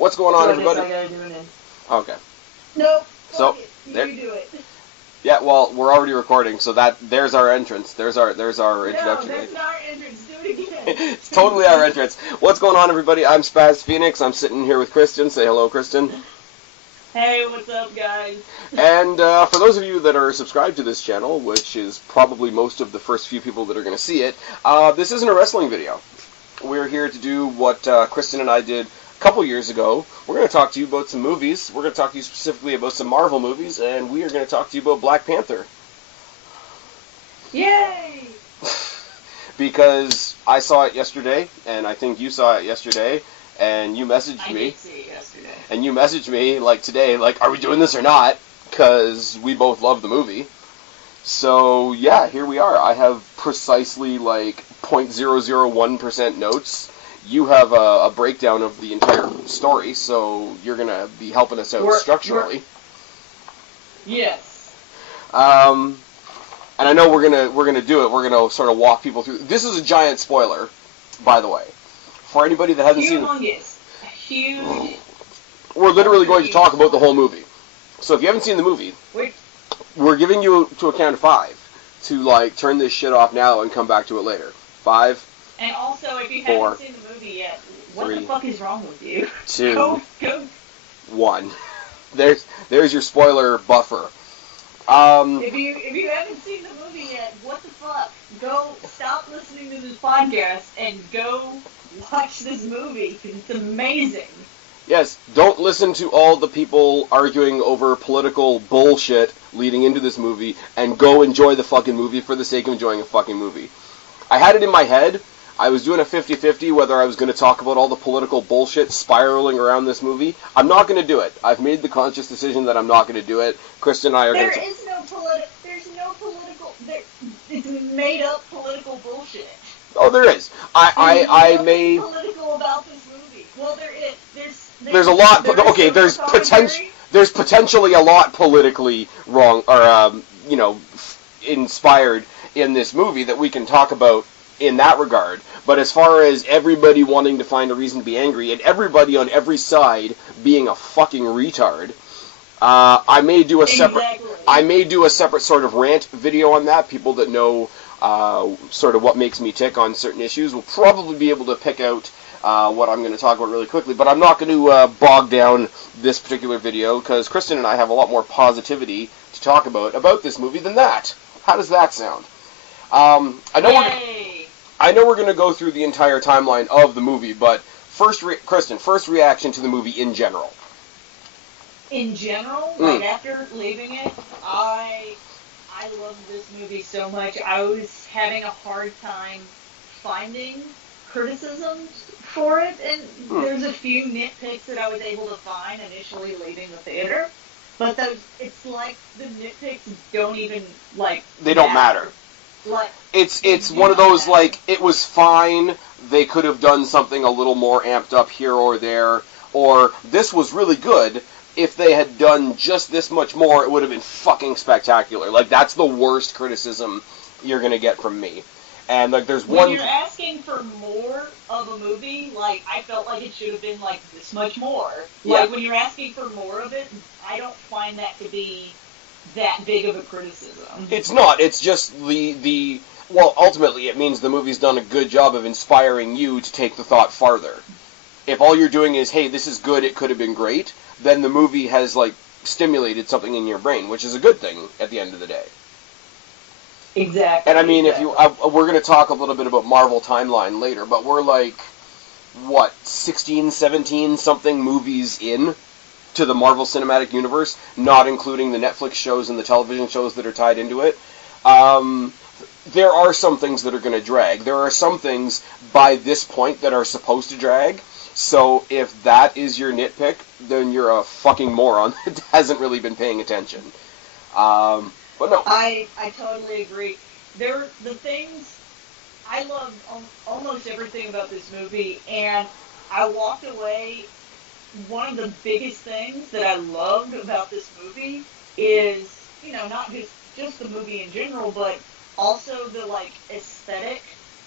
What's going on, So everybody? I gotta do it in. Okay. Nope. So you there. do it. Yeah, well, we're already recording, so there's our entrance. There's our introduction. No, that's not our entrance. Do it again. It's totally our entrance. What's going on, everybody? I'm Spaz Phoenix. I'm sitting here with Kristen. Say hello, Kristen. Hey, what's up, guys? And for those of you that are subscribed to this channel, which is probably most of the first few people that are going to see it, this isn't a wrestling video. We're here to do what Kristen and I did a couple years ago. We're going to talk to you about some movies. We're going to talk to you specifically about some Marvel movies, and we are going to talk to you about Black Panther. Yay! Because I saw it yesterday, and I think you saw it yesterday, and you messaged me. I did see it yesterday. And you messaged me, like, today, like, are we doing this or not? Because we both love the movie. So, yeah, here we are. I have precisely, like, 0.001% notes. You have a breakdown of the entire story, so you're going to be helping us out structurally. Yes. And I know we're gonna do it. We're gonna sort of walk people through. This is a giant spoiler, by the way, for anybody that hasn't seen it. Huge. We're literally going to talk about the whole movie. So if you haven't seen the movie, we're giving you to a count of 5 to like turn this shit off now and come back to it later. 5. And also, if you 4, haven't seen the movie yet, what 3, the fuck is wrong with you? 2, Go. 1. There's your spoiler buffer. If you haven't seen the movie yet, what the fuck? Go stop listening to this podcast and go watch this movie, because it's amazing. Yes, don't listen to all the people arguing over political bullshit leading into this movie, and go enjoy the fucking movie for the sake of enjoying a fucking movie. I had it in my head. I was doing a 50-50 whether I was going to talk about all the political bullshit spiraling around this movie. I'm not going to do it. I've made the conscious decision that I'm not going to do it. Kristen and I are going to... There's no political... It's made-up political bullshit. Oh, there is. I may... political about this movie. Well, there is. There's a lot... Okay, there's potentially a lot politically wrong, or, inspired in this movie that we can talk about in that regard. But as far as everybody wanting to find a reason to be angry, and everybody on every side being a fucking retard, I may do a separate sort of rant video on that. People that know sort of what makes me tick on certain issues will probably be able to pick out what I'm going to talk about really quickly. But I'm not going to bog down this particular video, because Kristen and I have a lot more positivity to talk about this movie than that. How does that sound? I know we're going to go through the entire timeline of the movie, but Kristen, first reaction to the movie in general. In general, like after leaving it, I love this movie so much. I was having a hard time finding criticisms for it, and there's a few nitpicks that I was able to find initially leaving the theater, but it's like the nitpicks don't even, like... They don't matter. Like, it's one of those, like, it was fine, they could have done something a little more amped up here or there, or this was really good, if they had done just this much more, it would have been fucking spectacular. Like, that's the worst criticism you're gonna get from me. And, like, there's one... When you're asking for more of a movie, like, I felt like it should have been, like, this much more. Yeah. Like, when you're asking for more of it, I don't find that to be that big of a criticism. It's not. It's just well, ultimately, it means the movie's done a good job of inspiring you to take the thought farther. If all you're doing is, hey, this is good, it could have been great, then the movie has, like, stimulated something in your brain, which is a good thing at the end of the day. Exactly. And I mean, if you, we're going to talk a little bit about Marvel timeline later, but we're like, what, 16, 17 something movies in to the Marvel Cinematic Universe, not including the Netflix shows and the television shows that are tied into it. There are some things that are going to drag. There are some things by this point that are supposed to drag. So if that is your nitpick, then you're a fucking moron that hasn't really been paying attention. But no. I totally agree. The things... I loved almost everything about this movie, and I walked away... One of the biggest things that I loved about this movie is, not just the movie in general, but also the, like, aesthetic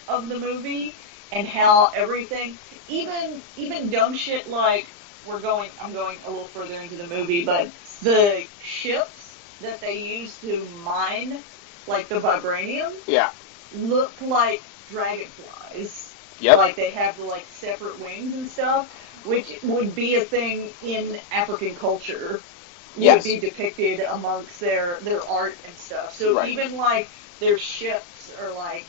of the movie, and how everything, even dumb shit like I'm going a little further into the movie, but the ships that they use to mine, like the vibranium, look like dragonflies. Yep. Like they have the like separate wings and stuff, which would be a thing in African culture. Would be depicted amongst their art and stuff. So even like their ships are like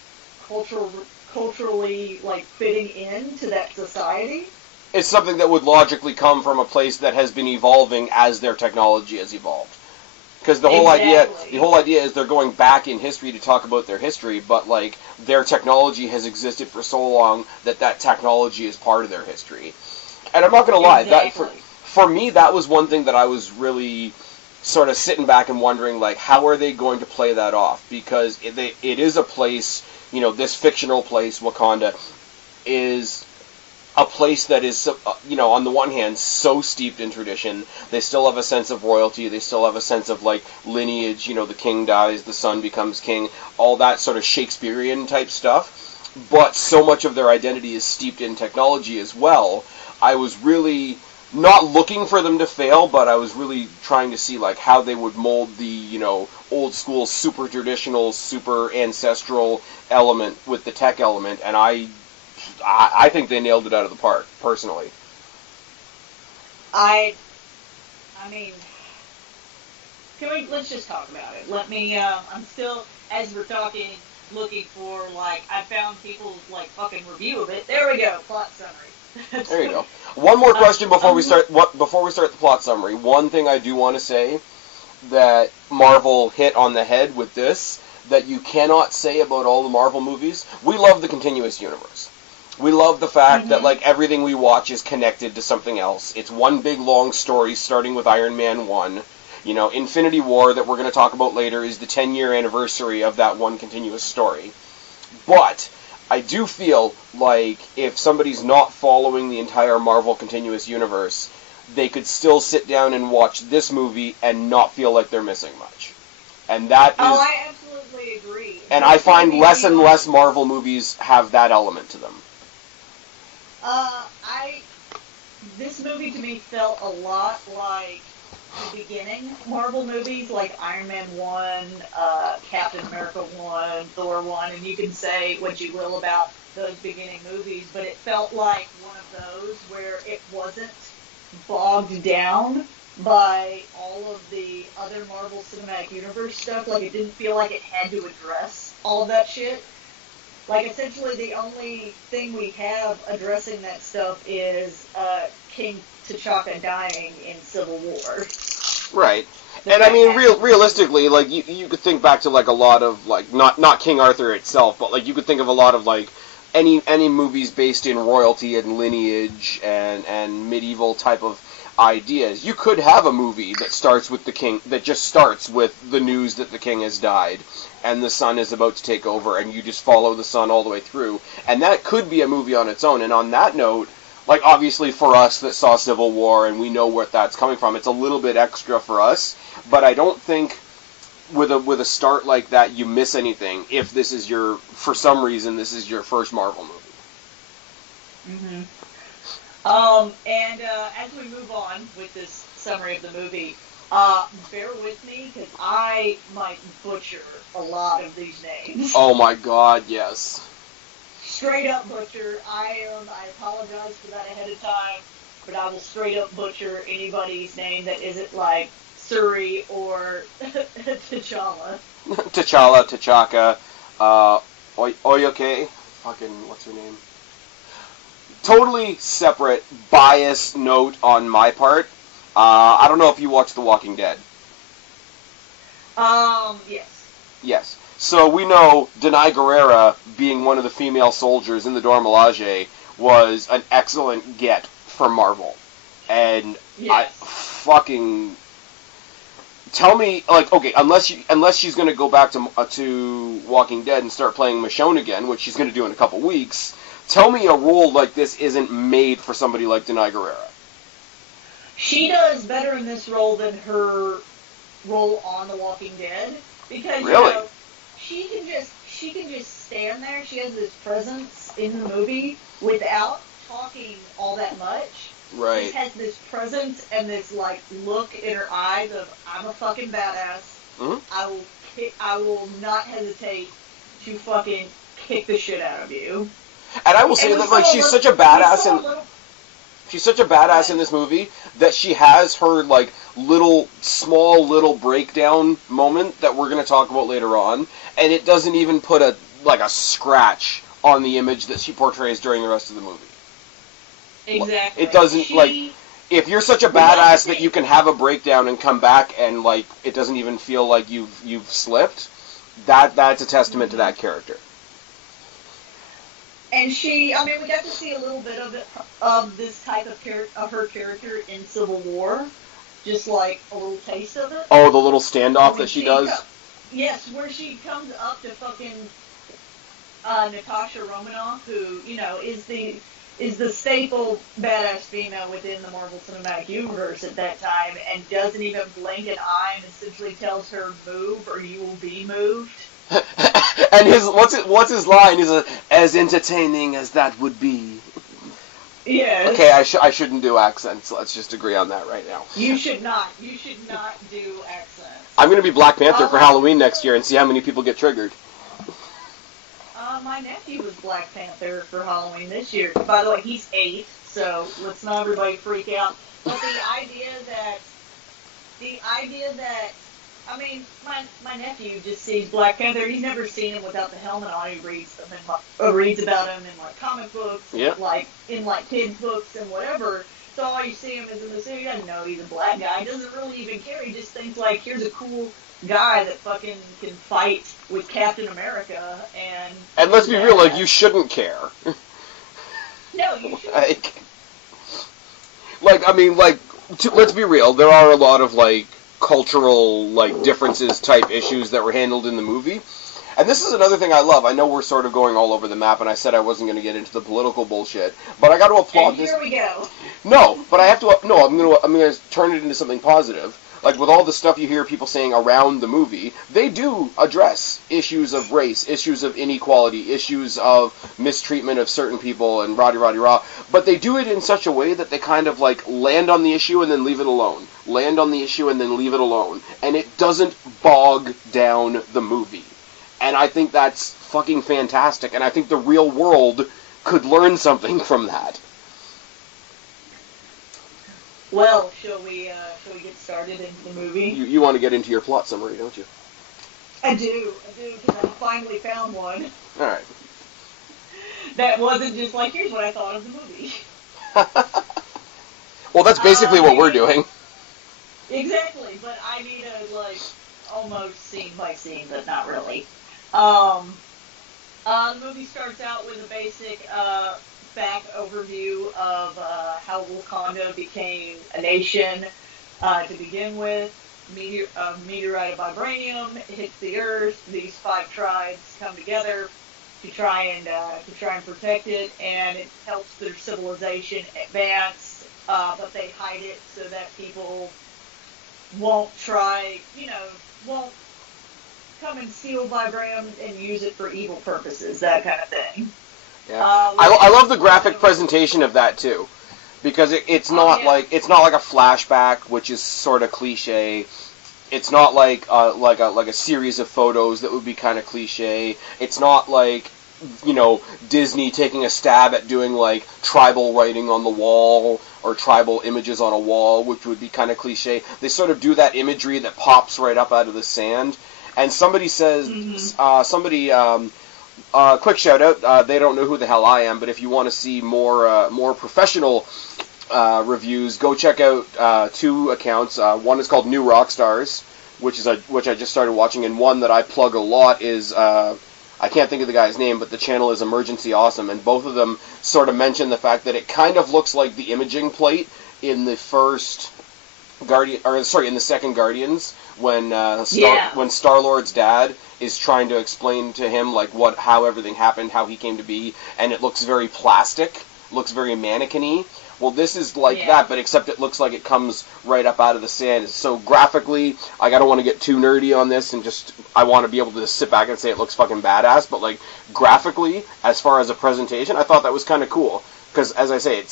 culturally like fitting into that society. It's something that would logically come from a place that has been evolving as their technology has evolved. Because the whole idea is they're going back in history to talk about their history, but like their technology has existed for so long that technology is part of their history. And I'm not going to lie, that for me that was one thing that I was really sort of sitting back and wondering, like, how are they going to play that off? Because it is a place, you know, this fictional place, Wakanda, is a place that is, you know, on the one hand, so steeped in tradition. They still have a sense of royalty. They still have a sense of, like, lineage. You know, the king dies, the son becomes king, all that sort of Shakespearean type stuff. But so much of their identity is steeped in technology as well. I was really not looking for them to fail, but I was really trying to see, like, how they would mold the, you know, old school, super traditional, super ancestral element with the tech element, and I think they nailed it out of the park, personally. I mean, let's just talk about it. I'm still, as we're talking, looking for, like, I found people's, like, fucking review of it. There we go, plot summary. There you go. One more question before we start the plot summary. One thing I do want to say that Marvel hit on the head with this, that you cannot say about all the Marvel movies. We love the continuous universe. We love the fact that, like, everything we watch is connected to something else. It's one big long story starting with Iron Man 1. You know, Infinity War, that we're going to talk about later, is the 10-year anniversary of that one continuous story. But I do feel like if somebody's not following the entire Marvel continuous universe, they could still sit down and watch this movie and not feel like they're missing much. And that is... Oh, I absolutely agree. And I find less and less Marvel movies have that element to them. This movie to me felt a lot like the beginning Marvel movies, like Iron Man 1, Captain America 1, Thor 1, and you can say what you will about those beginning movies, but it felt like one of those where it wasn't bogged down by all of the other Marvel Cinematic Universe stuff. Like, it didn't feel like it had to address all of that shit. Like, essentially, the only thing we have addressing that stuff is King T'Chaka dying in Civil War. Right. And I mean, realistically, like, you could think back to, like, a lot of, like, not King Arthur itself, but, like, you could think of a lot of, like, any movies based in royalty and lineage and medieval type of ideas. You could have a movie that starts with the king, that just starts with the news that the king has died, and the son is about to take over, and you just follow the son all the way through. And that could be a movie on its own. And on that note, like, obviously for us that saw Civil War and we know where that's coming from, it's a little bit extra for us, but I don't think with a start like that you miss anything if this is for some reason, this is your first Marvel movie. And as we move on with this summary of the movie, bear with me, because I might butcher a lot of these names. Oh my god, yes. Straight up butcher. I apologize for that ahead of time, but I will straight up butcher anybody's name that isn't like Suri or T'Challa. T'Chaka, Oyoke, fucking, what's her name? Totally separate bias note on my part. I don't know if you watch The Walking Dead. Yes. Yes. So we know Denai Guerrera, being one of the female soldiers in the Dora Milaje, was an excellent get for Marvel. And I fucking... Tell me, like, okay, unless she's going to go back to Walking Dead and start playing Michonne again, which she's going to do in a couple weeks, tell me a role like this isn't made for somebody like Denai Guerrera. She does better in this role than her role on The Walking Dead, because really? You know, she can just stand there. She has this presence in the movie without talking all that much. Right. just has this presence and this like look in her eyes of I'm a fucking badass. I will not hesitate to fucking kick the shit out of you. And I will say that like she's such a badass in this movie that she has her like small little breakdown moment that we're going to talk about later on, and it doesn't even put a scratch on the image that she portrays during the rest of the movie. Exactly. It doesn't if you're such a badass that you can have a breakdown and come back and like it doesn't even feel like you've slipped, that's a testament to that character. And we got to see a little bit of this type of her character in Civil War, just like a little taste of it. Oh, the little standoff that she does? Yes, where she comes up to fucking Natasha Romanoff, who, is the staple badass female within the Marvel Cinematic Universe at that time, and doesn't even blink an eye and essentially tells her, move or you will be moved. And what's his line? He's as entertaining as that would be. Yes. Okay, I shouldn't do accents. Let's just agree on that right now. You should not. You should not do accents. I'm going to be Black Panther for Halloween next year and see how many people get triggered. My nephew was Black Panther for Halloween this year. By the way, he's 8, so let's not everybody freak out. But the idea that my nephew just sees Black Panther. He's never seen him without the helmet on. He reads about him in like comic books, like in like kids books and whatever. So all you see him is in the suit. He doesn't know he's a black guy. He doesn't really even care. He just thinks like, here's a cool guy that fucking can fight with Captain America and let's be real, like you shouldn't care. No, you shouldn't. Let's be real. There are a lot of like cultural like differences type issues that were handled in the movie. And this is another thing I love. I know we're sort of going all over the map, and I said I wasn't going to get into the political bullshit, but I got to applaud this. Here we go. No, but I have to. No, I'm going to turn it into something positive. Like with all the stuff you hear people saying around the movie, they do address issues of race, issues of inequality, issues of mistreatment of certain people, and rah. But they do it in such a way that they kind of like land on the issue and then leave it alone. Land on the issue and then leave it alone. And it doesn't bog down the movie. And I think that's fucking fantastic. And I think the real world could learn something from that. Well, shall we get started into the movie? You want to get into your plot summary, don't you? I do, because I finally found one. Alright. That wasn't just like, here's what I thought of the movie. Well, that's basically what we're doing. Exactly, but I need a, like, almost scene by scene, but not really. The movie starts out with a basic, back overview of how Wakanda became a nation to begin with. Meteorite of vibranium hits the Earth. These 5 tribes come together to try and protect it, and it helps their civilization advance. But they hide it so that people won't won't come and steal vibranium and use it for evil purposes, that kind of thing. Yeah. I love the graphic presentation of that too, because it's not like a flashback, which is sort of cliche. It's not like a series of photos that would be kind of cliche. It's not like Disney taking a stab at doing like tribal writing on the wall or tribal images on a wall, which would be kind of cliche. They sort of do that imagery that pops right up out of the sand. And somebody says, quick shout out, they don't know who the hell I am, but if you want to see more professional reviews, go check out 2 accounts. One is called New Rockstars, which I just started watching, and one that I plug a lot is, I can't think of the guy's name, but the channel is Emergency Awesome, and both of them sort of mention the fact that it kind of looks like the imaging plate in the in the second Guardians, when Star-Lord's dad is trying to explain to him like how everything happened, how he came to be, and it looks very plastic, looks very mannequin-y. Well, this is like that, but except it looks like it comes right up out of the sand. So graphically, I don't want to get too nerdy on this, and I want to be able to sit back and say it looks fucking badass, but like graphically, as far as a presentation, I thought that was kind of cool. Because as I say,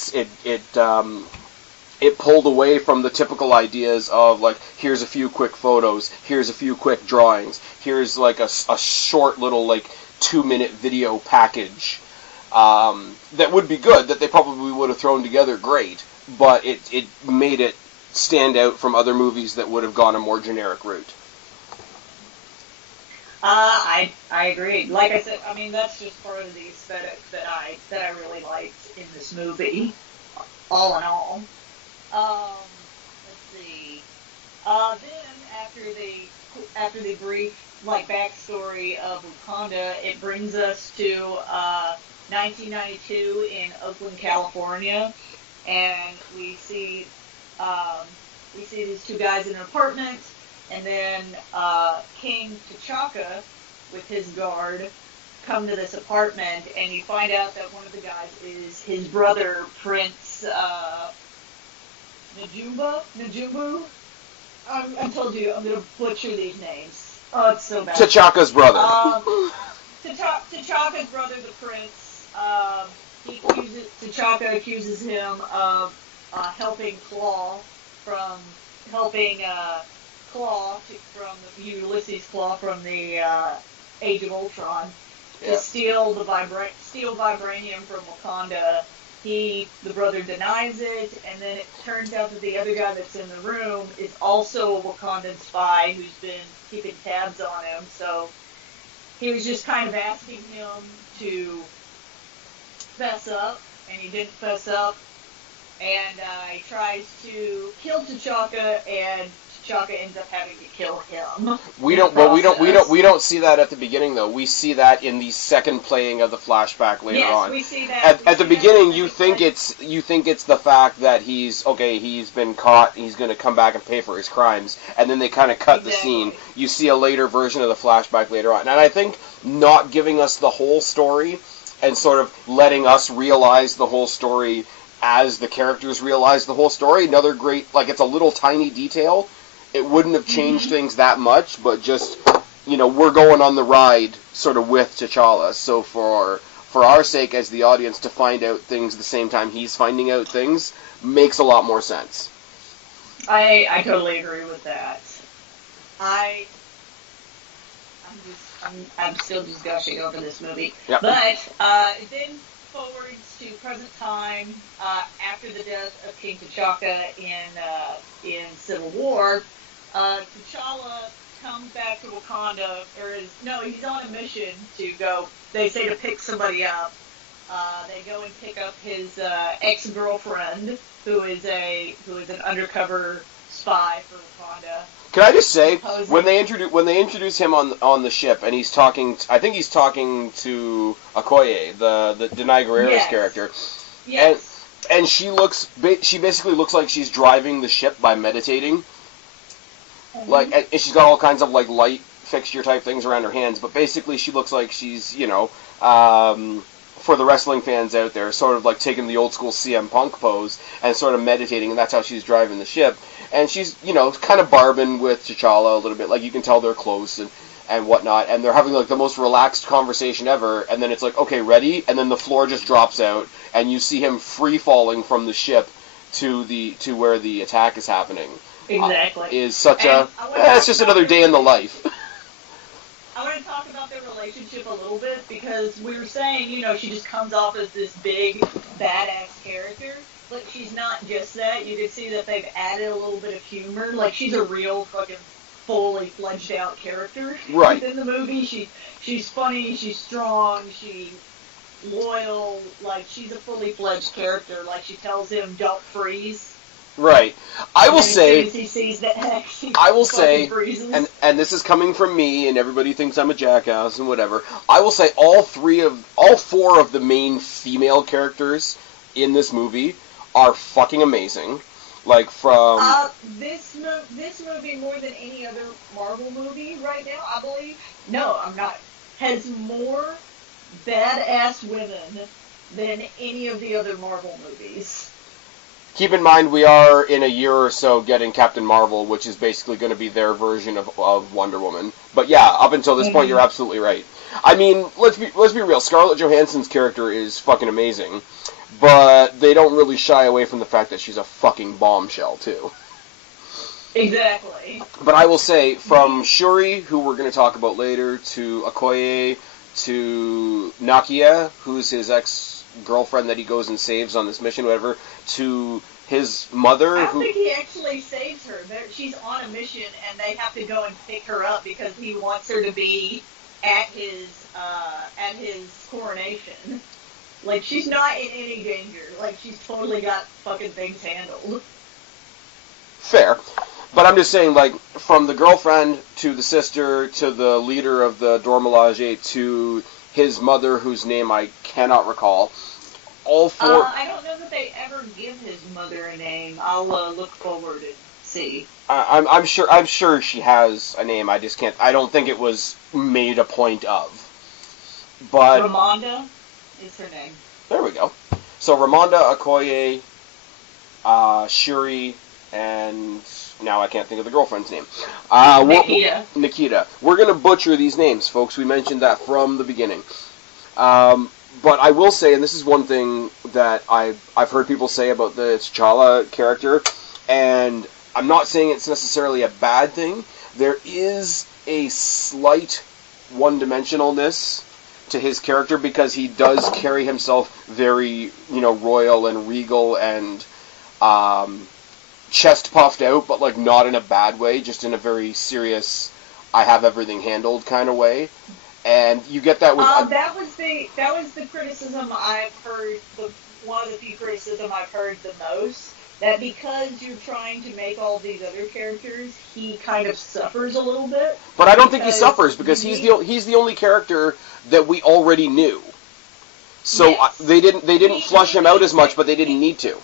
it pulled away from the typical ideas of, like, here's a few quick photos, here's a few quick drawings, here's, like, a short little, like, 2-minute video package that would be good, that they probably would have thrown together great, but it made it stand out from other movies that would have gone a more generic route. I agree. Like I said, I mean, that's just part of the aesthetic that I really liked in this movie, all in all. Let's see. Then after the brief, like, backstory of Wakanda, it brings us to 1992 in Oakland, California, and we see these two guys in an apartment, and then King T'Chaka with his guard come to this apartment, and you find out that one of the guys is his brother, Prince Najumbu. I told you I'm going to butcher these names. Oh, it's so bad. T'Chaka's brother. T'Chaka's brother, the Prince. T'Chaka accuses him of helping Ulysses Claw from the Age of Ultron to steal vibranium from Wakanda. The brother denies it, and then it turns out that the other guy that's in the room is also a Wakandan spy who's been keeping tabs on him. So he was just kind of asking him to fess up, and he didn't fess up. And he tries to kill T'Chaka, and T'Chaka ends up having to kill him. We don't see that at the beginning, though. We see that in the second playing of the flashback later on. Yes, we see that. At the beginning, you think it's the fact that he's been caught, he's going to come back and pay for his crimes, and then they kind of cut the scene. You see a later version of the flashback later on, and I think not giving us the whole story and sort of letting us realize the whole story as the characters realize the whole story. Another great, like, it's a little tiny detail. It wouldn't have changed things that much, but just, we're going on the ride sort of with T'Challa. So for our sake as the audience to find out things the same time he's finding out things makes a lot more sense. I totally agree with that. I'm still just gushing over this movie. Yep. But then forwards to present time, after the death of King T'Chaka in Civil War, T'Challa comes back to Wakanda, he's on a mission to go, they say, to pick somebody up. They go and pick up his ex-girlfriend, who is an undercover spy for Wakanda. Can I just say, when they introduce him on the ship, and he's talking, I think he's talking to Okoye, the Denai Guerrero's character, yes. and she basically looks like she's driving the ship by meditating, like, and she's got all kinds of, like, light fixture type things around her hands, but basically she looks like she's, for the wrestling fans out there, sort of like taking the old school CM Punk pose and sort of meditating, and that's how she's driving the ship. And she's, kind of barbing with T'Challa a little bit. Like, you can tell they're close and whatnot. And they're having, like, the most relaxed conversation ever. And then it's like, okay, ready? And then the floor just drops out. And you see him free-falling from the ship to where the attack is happening. Exactly. Is such it's just another day in the life. I want to talk about their relationship a little bit, because we were saying, she just comes off as this big, badass character. But she's not just that. You can see that they've added a little bit of humor. Like, she's a real fucking fully fledged out character within the movie. She's funny, she's strong, she's loyal. Like, she's a fully fledged character. Like, she tells him, don't freeze. Right. I will say, as soon as he sees that, freezes. and this is coming from me, and everybody thinks I'm a jackass and whatever. I will say all four of the main female characters in this movie are fucking amazing. Like, from this movie, more than any other Marvel movie right now, I believe. No, I'm not. Has more badass women than any of the other Marvel movies. Keep in mind, we are in a year or so getting Captain Marvel, which is basically going to be their version of Wonder Woman. But yeah, up until this point, you're absolutely right. I mean, let's be real. Scarlett Johansson's character is fucking amazing. but they don't really shy away from the fact that she's a fucking bombshell, too. Exactly. But I will say, from Shuri, who we're going to talk about later, to Okoye, to Nakia, who's his ex-girlfriend that he goes and saves on this mission, whatever, to his mother, I don't think he actually saves her. She's on a mission, and they have to go and pick her up because he wants her to be at his coronation. Like, she's not in any danger. Like, she's totally got fucking things handled. Fair. But I'm just saying, like, from the girlfriend to the sister to the leader of the Dormelage to his mother, whose name I cannot recall, all four... I don't know that they ever give his mother a name. I'll look forward and see. I'm sure she has a name. I just can't... I don't think it was made a point of. But... Ramonda is her name. There we go. So Ramonda, Okoye, Shuri, and... Now I can't think of the girlfriend's name. Nikita. We're going to butcher these names, folks. We mentioned that from the beginning. But I will say, and this is one thing that I've heard people say about the T'Challa character, and I'm not saying it's necessarily a bad thing. There is a slight one-dimensionalness to his character because he does carry himself very, royal and regal and... chest puffed out, but like not in a bad way, just in a very serious, I have everything handled kind of way. And you get that with that was the criticism I've heard. One of the few criticism I've heard the most. That because you're trying to make all these other characters, he kind of suffers a little bit. But I don't think he suffers because he's the only character that we already knew. So yes. They didn't flush him out as much, but they didn't need to.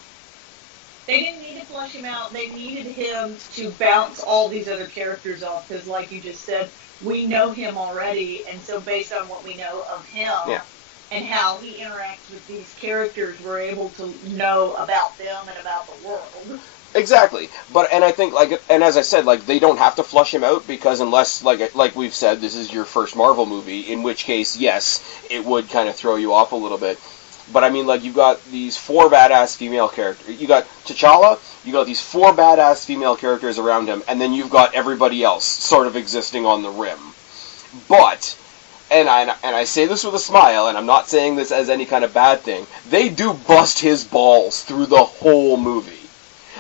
They didn't need to flush him out. They needed him to bounce all these other characters off because, like you just said, we know him already, and so based on what we know of him and how he interacts with these characters, we're able to know about them and about the world. Exactly. And I think, and as I said, they don't have to flush him out because unless, like we've said, this is your first Marvel movie, in which case, yes, it would kind of throw you off a little bit. But I mean, you've got these 4 badass female characters. You got T'Challa, you got these 4 badass female characters around him, and then you've got everybody else sort of existing on the rim. But, and I say this with a smile, and I'm not saying this as any kind of bad thing, they do bust his balls through the whole movie.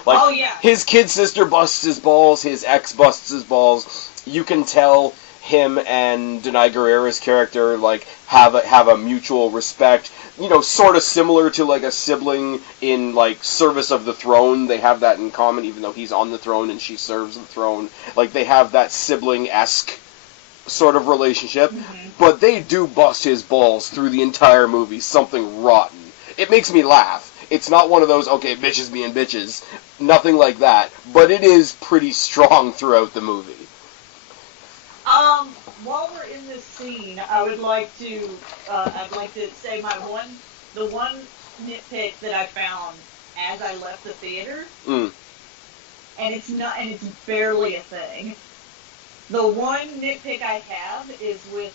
Oh, yeah. His kid sister busts his balls, his ex busts his balls. You can tell him and Denai Guerrera's character, have a mutual respect. Sort of similar to, a sibling in, Service of the Throne. They have that in common, even though he's on the throne and she serves the throne. They have that sibling-esque sort of relationship. Mm-hmm. But they do bust his balls through the entire movie, something rotten. It makes me laugh. It's not one of those, okay, bitches being bitches. Nothing like that. But it is pretty strong throughout the movie. While we're in this scene, I'd like to say the one nitpick that I found as I left the theater, and it's barely a thing. The one nitpick I have is with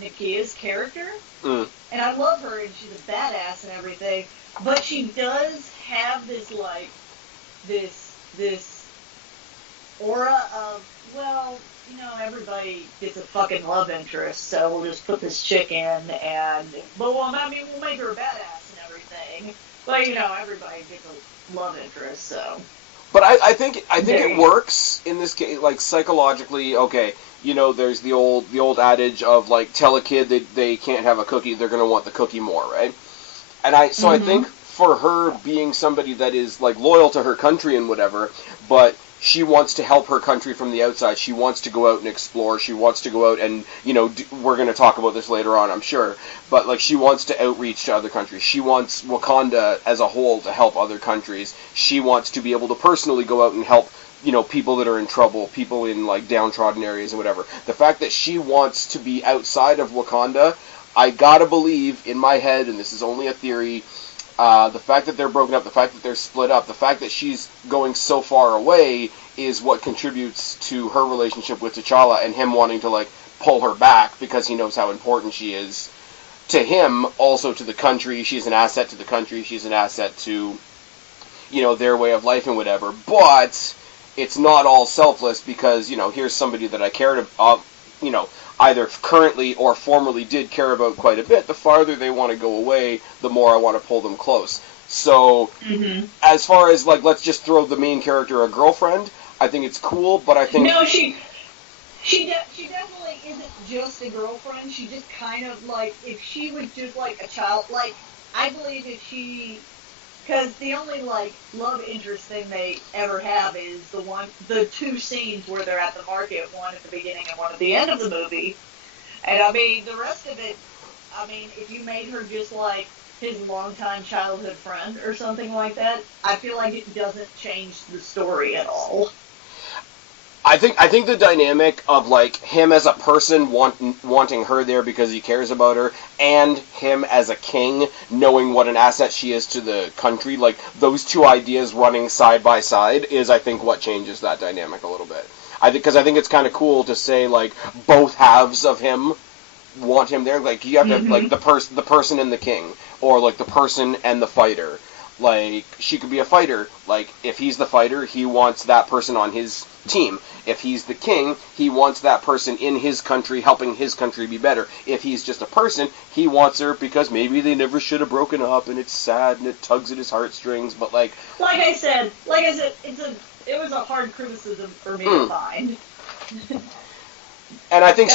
Nakia's character, and I love her and she's a badass and everything, but she does have this this aura of, well, everybody gets a fucking love interest, so we'll just put this chick in, we'll make her a badass and everything. But, everybody gets a love interest, so. But I think it works in this case, psychologically, okay, there's the old adage of, tell a kid that they can't have a cookie, they're going to want the cookie more, right? And I think for her being somebody that is, loyal to her country and whatever, but she wants to help her country from the outside. She wants to go out and explore. She wants to go out and, we're going to talk about this later on, I'm sure. But, she wants to outreach to other countries. She wants Wakanda as a whole to help other countries. She wants to be able to personally go out and help, people that are in trouble, people in, downtrodden areas and whatever. The fact that she wants to be outside of Wakanda, I gotta believe, in my head, and this is only a theory, the fact that they're broken up, the fact that they're split up, the fact that she's going so far away is what contributes to her relationship with T'Challa and him wanting to, pull her back because he knows how important she is to him, also to the country. She's an asset to the country. She's an asset to, you know, their way of life and whatever. But it's not all selfless because, you know, here's somebody that I cared about, you know, either currently or formerly did care about quite a bit. The farther they want to go away, the more I want to pull them close. So, as far as, like, let's just throw the main character a girlfriend, I think it's cool, but I think... No, she definitely isn't just a girlfriend. She just kind of, like, if she was just, like, a child, like, I believe if she... Because the only, like, love interest thing they ever have is the two scenes where they're at the market, one at the beginning and one at the end of the movie. And, I mean, the rest of it, I mean, if you made her just, like, his longtime childhood friend or something like that, I feel like it doesn't change the story at all. I think the dynamic of, like, him as a person wanting her there because he cares about her, and him as a king knowing what an asset she is to the country, like, those two ideas running side by side is, I think, what changes that dynamic a little bit. Because I think it's kind of cool to say, like, both halves of him want him there. Like, you have to, like, the person and the king, or, like, the person and the fighter. Like, she could be a fighter. Like, if he's the fighter, he wants that person on his team. If he's the king, he wants that person in his country, helping his country be better. If he's just a person, he wants her because maybe they never should have broken up, and it's sad, and it tugs at his heartstrings, but, like... Like I said, it was a hard criticism for me to find. And I think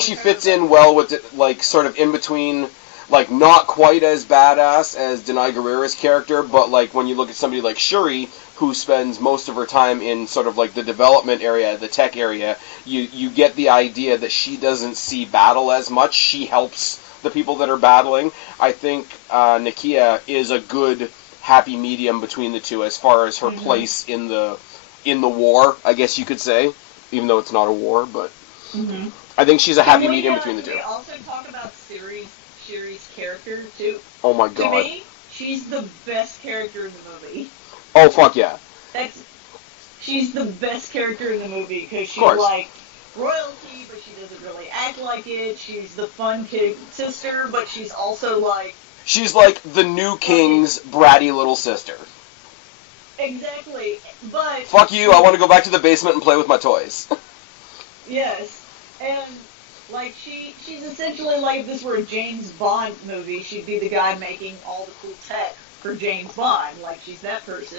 she fits in well with it, like, sort of in between... Like, not quite as badass as Denai Guerrera's character, but, like, when you look at somebody like Shuri, who spends most of her time in sort of, like, the development area, the tech area, you get the idea that she doesn't see battle as much. She helps the people that are battling. I think Nakia is a good happy medium between the two as far as her place in the war, I guess you could say, even though it's not a war, but I think she's a happy medium between the two. Can we also talk about Shuri's character, too? Oh my god. To me, she's the best character in the movie. Oh, fuck yeah. She's the best character in the movie, because she's like royalty, but she doesn't really act like it. She's the fun kid sister, but she's also like... She's like the new king's bratty little sister. Exactly, but... Fuck you, I want to go back to the basement and play with my toys. Yes, and... Like, she's essentially like if this were a James Bond movie, she'd be the guy making all the cool tech for James Bond. Like, she's that person.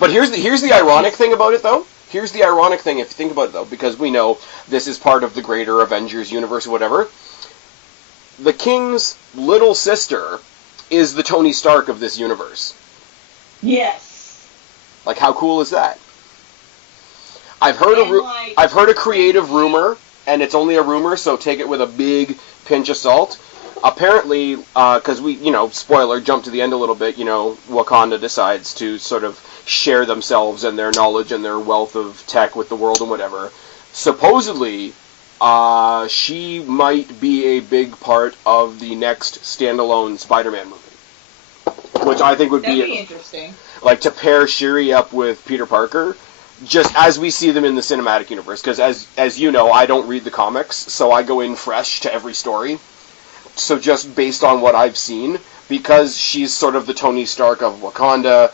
But here's the ironic thing about it, though. Here's the ironic thing, if you think about it, though, because we know this is part of the greater Avengers universe or whatever. The King's little sister is the Tony Stark of this universe. Yes. Like, how cool is that? I've heard a creative rumor... And it's only a rumor, so take it with a big pinch of salt. Apparently, because we, you know, spoiler, jump to the end a little bit, you know, Wakanda decides to sort of share themselves and their knowledge and their wealth of tech with the world and whatever. Supposedly, she might be a big part of the next standalone Spider-Man movie. Which I think would be interesting. Like, to pair Shuri up with Peter Parker... Just as we see them in the cinematic universe, because as you know, I don't read the comics, so I go in fresh to every story. So just based on what I've seen, because she's sort of the Tony Stark of Wakanda,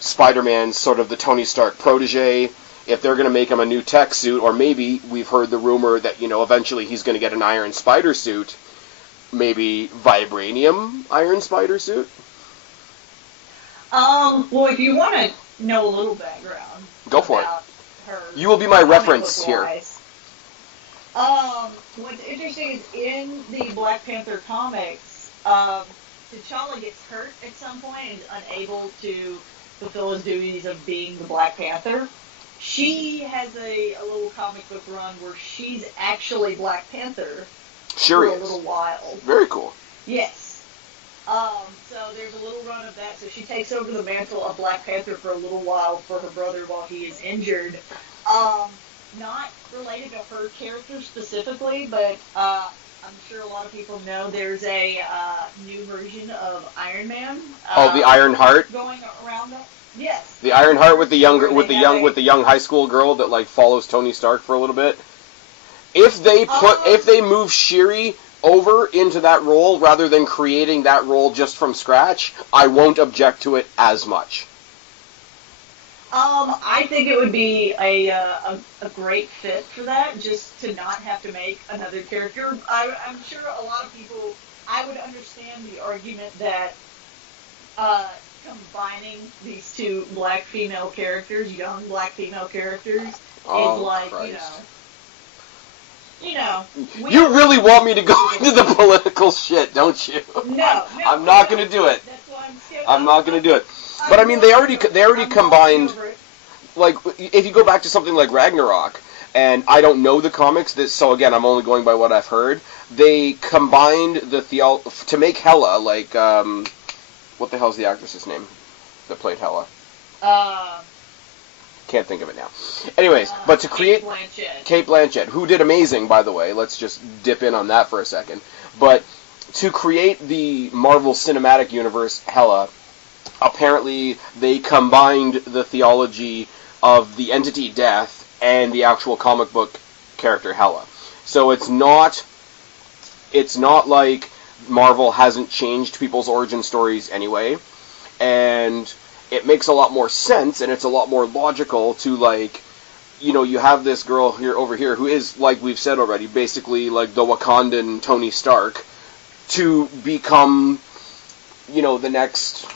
Spider-Man's sort of the Tony Stark protege, if they're going to make him a new tech suit, or maybe we've heard the rumor that, you know, eventually he's going to get an Iron Spider suit, maybe Vibranium Iron Spider suit? Well, if you want to know a little background... Go for it. You will be my reference here. What's interesting is in the Black Panther comics, T'Challa gets hurt at some point and is unable to fulfill his duties of being the Black Panther. She has a little comic book run where she's actually Black Panther for a little while. Very cool. Yes. So there's a little run of that. So she takes over the mantle of Black Panther for a little while for her brother while he is injured. Not related to her character specifically, but I'm sure a lot of people know there's a new version of Iron Man. The Iron Heart going around. Yes. The Iron Heart with the young high school girl that like follows Tony Stark for a little bit. If they move Shuri over into that role rather than creating that role just from scratch, I won't object to it as much. I think it would be a great fit for that, just to not have to make another character. I'm sure a lot of people, I would understand the argument that combining these two black female characters, young black female characters, is like, Christ. You really want me to go into the political shit, don't you? No, I'm not going to do it. That's why I'm scared. I'm not going to do it. But I mean, they already combined. Like, if you go back to something like Ragnarok, and I don't know the comics, so again, I'm only going by what I've heard, they combined to make Hela, like, what the hell's the actress's name that played Hela? Can't think of it now. Anyways, but to create Cate Blanchett, who did amazing, by the way, let's just dip in on that for a second, but to create the Marvel Cinematic Universe Hela, apparently they combined the theology of the entity Death and the actual comic book character Hela. So it's not like Marvel hasn't changed people's origin stories anyway, and it makes a lot more sense, and it's a lot more logical to, like, you have this girl over here who is, like we've said already, basically like the Wakandan Tony Stark, to become, the next,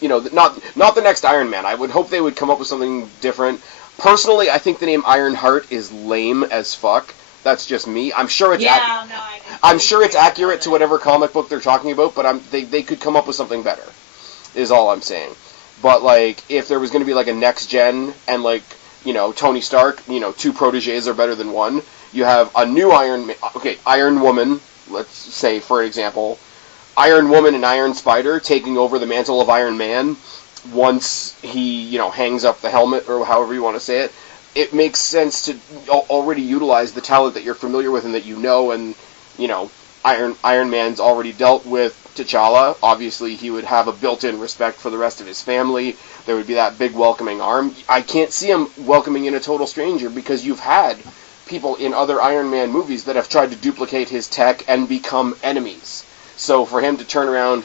not the next Iron Man. I would hope they would come up with something different. Personally, I think the name Ironheart is lame as fuck. That's just me. I'm sure it's I'm sure it's accurate to whatever comic book they're talking about, but they could come up with something better, is all I'm saying. But, like, if there was going to be, like, a next gen, and, like, Tony Stark, two proteges are better than one, you have a new Iron Woman, let's say, for example, Iron Woman and Iron Spider taking over the mantle of Iron Man once he, hangs up the helmet, or however you want to say it. It makes sense to already utilize the talent that you're familiar with and that and, Iron Man's already dealt with T'Challa. Obviously, he would have a built-in respect for the rest of his family. There would be that big welcoming arm. I can't see him welcoming in a total stranger, because you've had people in other Iron Man movies that have tried to duplicate his tech and become enemies. So for him to turn around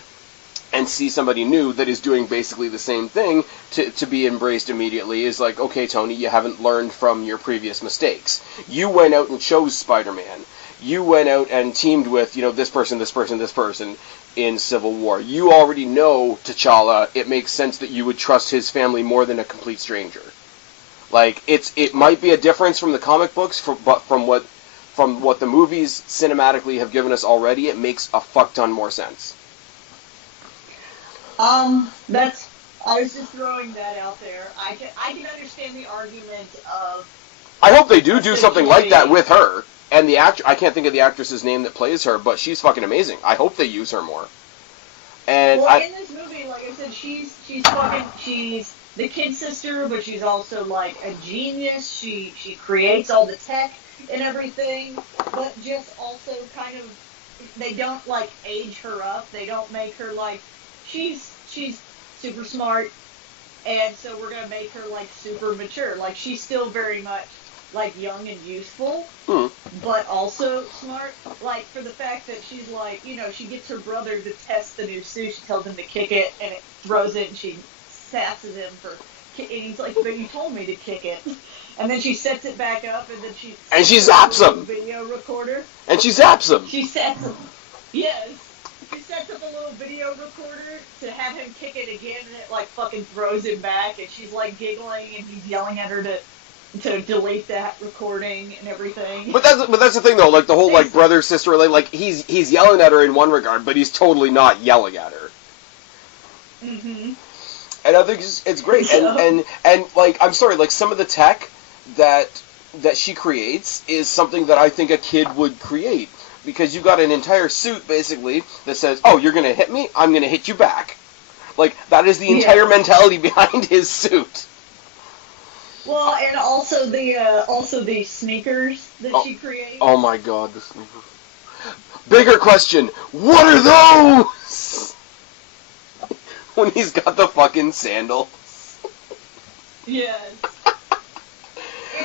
and see somebody new that is doing basically the same thing to be embraced immediately is like, okay, Tony, you haven't learned from your previous mistakes. You went out and chose Spider-Man. You went out and teamed with, this person in Civil War. You already know T'Challa. It makes sense that you would trust his family more than a complete stranger. Like, it might be a difference from the comic books, but from what the movies cinematically have given us already, it makes a fuck ton more sense. I was just throwing that out there. I can understand the argument of... I hope they do something like that with her. And the I can't think of the actress's name that plays her, but she's fucking amazing. I hope they use her more. And in this movie, like I said, she's the kid sister, but she's also, like, a genius. She creates all the tech and everything, but just also kind of, they don't, like, age her up. They don't make her, like, she's super smart, and so we're gonna make her, like, super mature. Like, she's still very much, like, young and youthful, but also smart. Like, for the fact that she's, like, she gets her brother to test the new suit. She tells him to kick it, and it throws it, and she sasses him and he's like, but you told me to kick it. And then she sets it back up, and then she zaps him. Video recorder. And she zaps him. She sets him. Yes. She sets up a little video recorder to have him kick it again, and it, like, fucking throws him back, and she's, like, giggling, and he's yelling at her to delete that recording and everything. But that's the thing, though, like, the whole, like, brother-sister, like, he's yelling at her in one regard, but he's totally not yelling at her. Mm-hmm. And I think it's great. And like, I'm sorry, like, some of the tech that she creates is something that I think a kid would create. Because you got an entire suit, basically, that says, oh, you're going to hit me? I'm going to hit you back. Like, that is the entire mentality behind his suit. Well, and also the sneakers that she creates. Oh my god, the sneakers. Bigger question, what are those? When he's got the fucking sandals. Yes.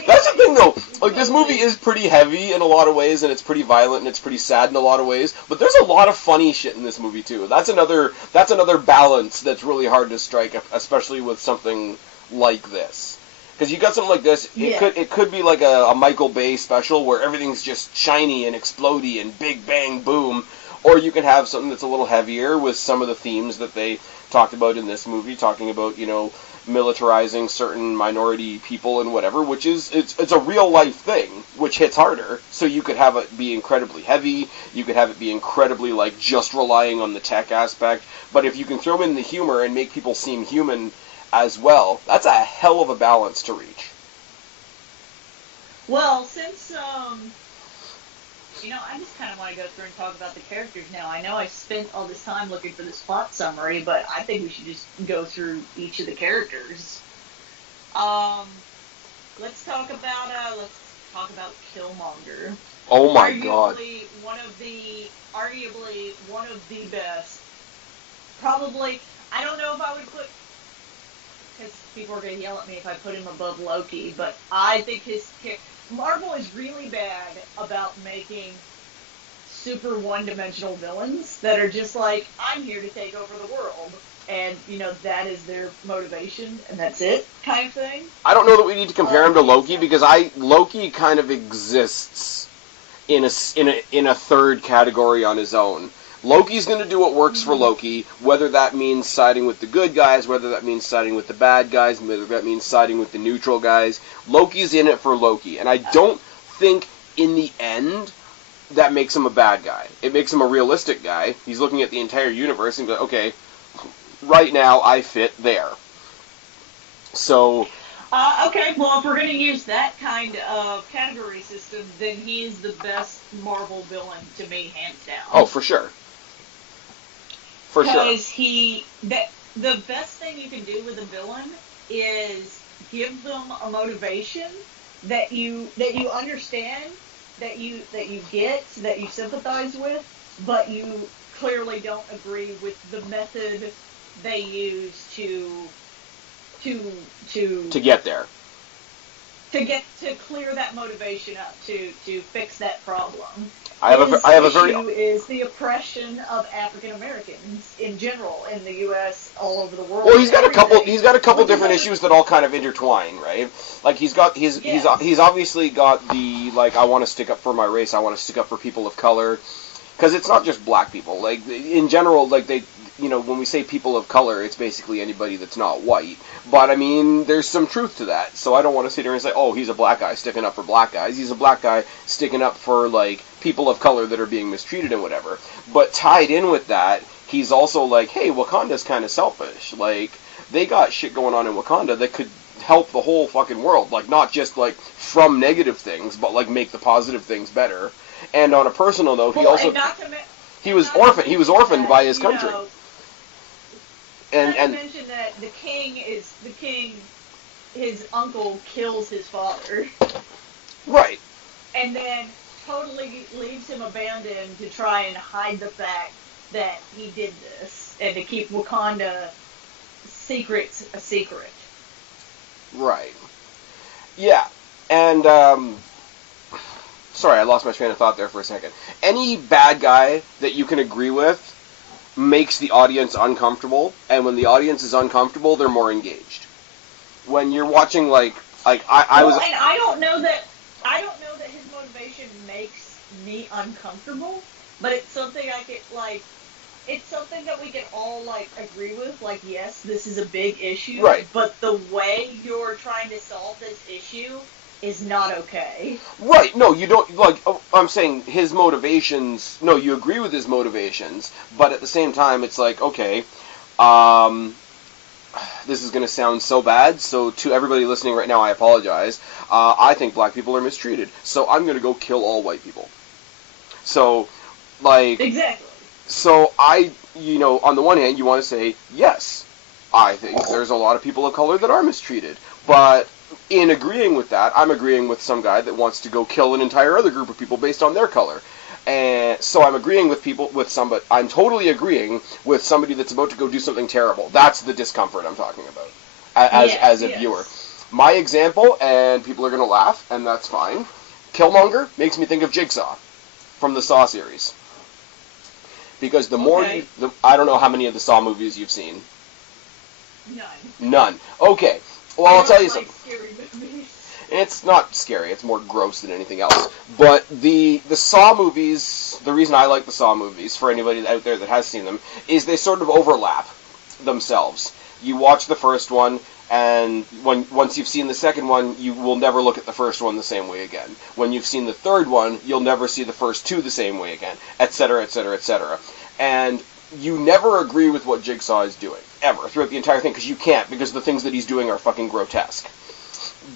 That's the thing, though. Like, this movie is pretty heavy in a lot of ways, and it's pretty violent, and it's pretty sad in a lot of ways. But there's a lot of funny shit in this movie too. That's another balance that's really hard to strike, especially with something like this. Because you got something like this, it could be like a Michael Bay special where everything's just shiny and explodey and big bang boom, or you can have something that's a little heavier with some of the themes that they talked about in this movie, talking about, you know, militarizing certain minority people and whatever, which is, it's a real life thing, which hits harder. So you could have it be incredibly heavy, you could have it be incredibly, like, just relying on the tech aspect, but if you can throw in the humor and make people seem human as well, that's a hell of a balance to reach. Well, since, you know, I just kind of want to go through and talk about the characters now. I know I spent all this time looking for this plot summary, but I think we should just go through each of the characters. Let's talk about Killmonger. Oh my god. Arguably one of the best. Probably, I don't know if I would put, because people are going to yell at me if I put him above Loki, but I think Marvel is really bad about making super one-dimensional villains that are just like, I'm here to take over the world, and, you know, that is their motivation, and that's it, kind of thing. I don't know that we need to compare him to Loki, because Loki kind of exists in a third category on his own. Loki's going to do what works for Loki, whether that means siding with the good guys, whether that means siding with the bad guys, whether that means siding with the neutral guys. Loki's in it for Loki, and I don't think, in the end, that makes him a bad guy. It makes him a realistic guy. He's looking at the entire universe and goes, okay, right now I fit there. So... okay, well, if we're going to use that kind of category system, then he is the best Marvel villain to me, hands down. Oh, for sure. For sure. Because the best thing you can do with a villain is give them a motivation that you understand, that you get, that you sympathize with, but you clearly don't agree with the method they use to get there. To clear that motivation up, to fix that problem. I have a very issue is the oppression of African Americans in general in the U.S. all over the world. Well, he's got a couple different issues that all kind of intertwine, right? Like he's obviously got the, like, I want to stick up for my race, I want to stick up for people of color, because it's not just black people. Like, in general, like, they, you know, when we say people of color, it's basically anybody that's not white. But, I mean, there's some truth to that. So I don't want to sit here and say, oh, he's a black guy sticking up for black guys. He's a black guy sticking up for, like, people of color that are being mistreated and whatever. But tied in with that, he's also like, hey, Wakanda's kind of selfish. Like, they got shit going on in Wakanda that could help the whole fucking world. Like, not just, like, from negative things, but, like, make the positive things better. And on a personal note, he also... He was orphaned by his country. Know, and mention that the king, his uncle kills his father. Right. And then totally leaves him abandoned to try and hide the fact that he did this and to keep Wakanda secrets a secret. Right. Yeah. And, sorry, I lost my train of thought there for a second. Any bad guy that you can agree with makes the audience uncomfortable, and when the audience is uncomfortable, they're more engaged. When you're watching, like I was... And I don't know that his motivation makes me uncomfortable, but it's something it's something that we can all, like, agree with. Like, yes, this is a big issue, right, but the way you're trying to solve this issue is not okay. Right, no, you don't, like, I'm saying his motivations, no, you agree with his motivations, but at the same time, it's like, okay, this is going to sound so bad, so to everybody listening right now, I apologize. I think black people are mistreated, so I'm going to go kill all white people. So, like... Exactly. So you know, on the one hand, you want to say, yes, I think there's a lot of people of color that are mistreated, but... in agreeing with that, I'm agreeing with some guy that wants to go kill an entire other group of people based on their color. And so I'm agreeing with somebody. I'm totally agreeing with somebody that's about to go do something terrible. That's the discomfort I'm talking about as a viewer. My example, and people are going to laugh, and that's fine, Killmonger makes me think of Jigsaw from the Saw series. Because the more Okay. I don't know how many of the Saw movies you've seen. None. None. Okay. Well, I'll tell you something. Scary movies. It's not scary. It's more gross than anything else. But the Saw movies, the reason I like the Saw movies, for anybody out there that has seen them, is they sort of overlap themselves. You watch the first one, and once you've seen the second one, you will never look at the first one the same way again. When you've seen the third one, you'll never see the first two the same way again, etc., etc., etc. And you never agree with what Jigsaw is doing, ever, throughout the entire thing, because you can't, because the things that he's doing are fucking grotesque.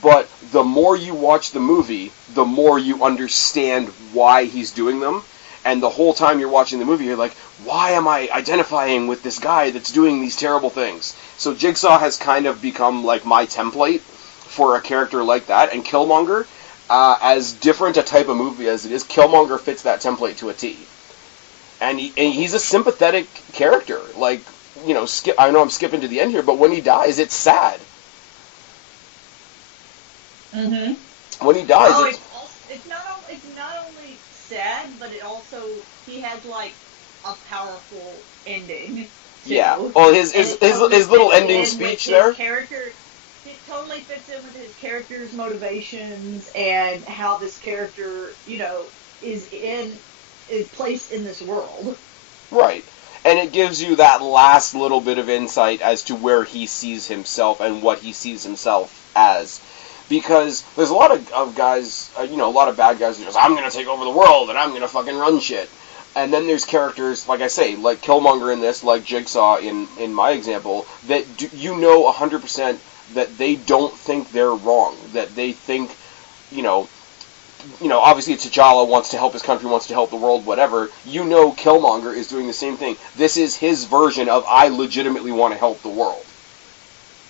But the more you watch the movie, the more you understand why he's doing them. And the whole time you're watching the movie, you're like, why am I identifying with this guy that's doing these terrible things? So Jigsaw has kind of become like my template for a character like that. And Killmonger, as different a type of movie as it is, Killmonger fits that template to a T. And he's a sympathetic character. Like, you know, I know I'm skipping to the end here, but when he dies, it's sad. Mm-hmm. When he dies, it's not only sad, but it also, he has like a powerful ending. Too. Yeah. Well, his little ending speech there. Character, it totally fits in with his character's motivations and how this character, you know, is placed in this world. Right. And it gives you that last little bit of insight as to where he sees himself and what he sees himself as. Because there's a lot of guys, you know, a lot of bad guys who just, I'm going to take over the world and I'm going to fucking run shit. And then there's characters, like I say, like Killmonger in this, like Jigsaw in my example, that you know 100% that they don't think they're wrong. That they think, you know, obviously T'Challa wants to help his country, wants to help the world, whatever. You know Killmonger is doing the same thing. This is his version of, I legitimately want to help the world.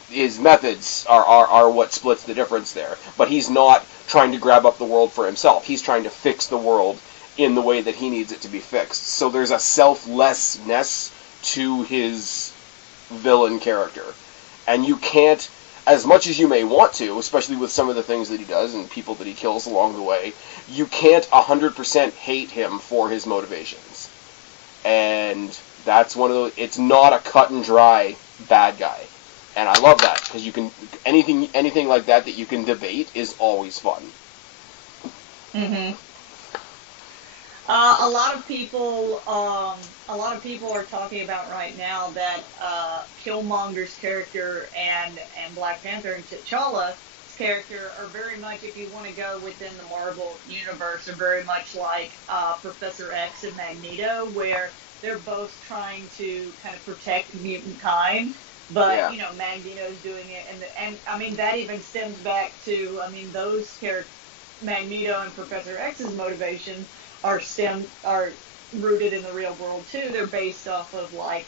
His methods are what splits the difference there. But he's not trying to grab up the world for himself. He's trying to fix the world in the way that he needs it to be fixed. So there's a selflessness to his villain character. And you can't, as much as you may want to, especially with some of the things that he does and people that he kills along the way, you can't 100% hate him for his motivations. And that's one of those, it's not a cut and dry bad guy. And I love that, because you can, anything like that you can debate is always fun. Mm-hmm. A lot of people are talking about right now that Killmonger's character and Black Panther and T'Challa's character are very much, if you want to go within the Marvel universe, are very much like Professor X and Magneto, where they're both trying to kind of protect mutant kind. But, yeah. You know, Magneto's doing it, and I mean, that even stems back to, I mean, those characters, Magneto and Professor X's motivation are rooted in the real world too. They're based off of like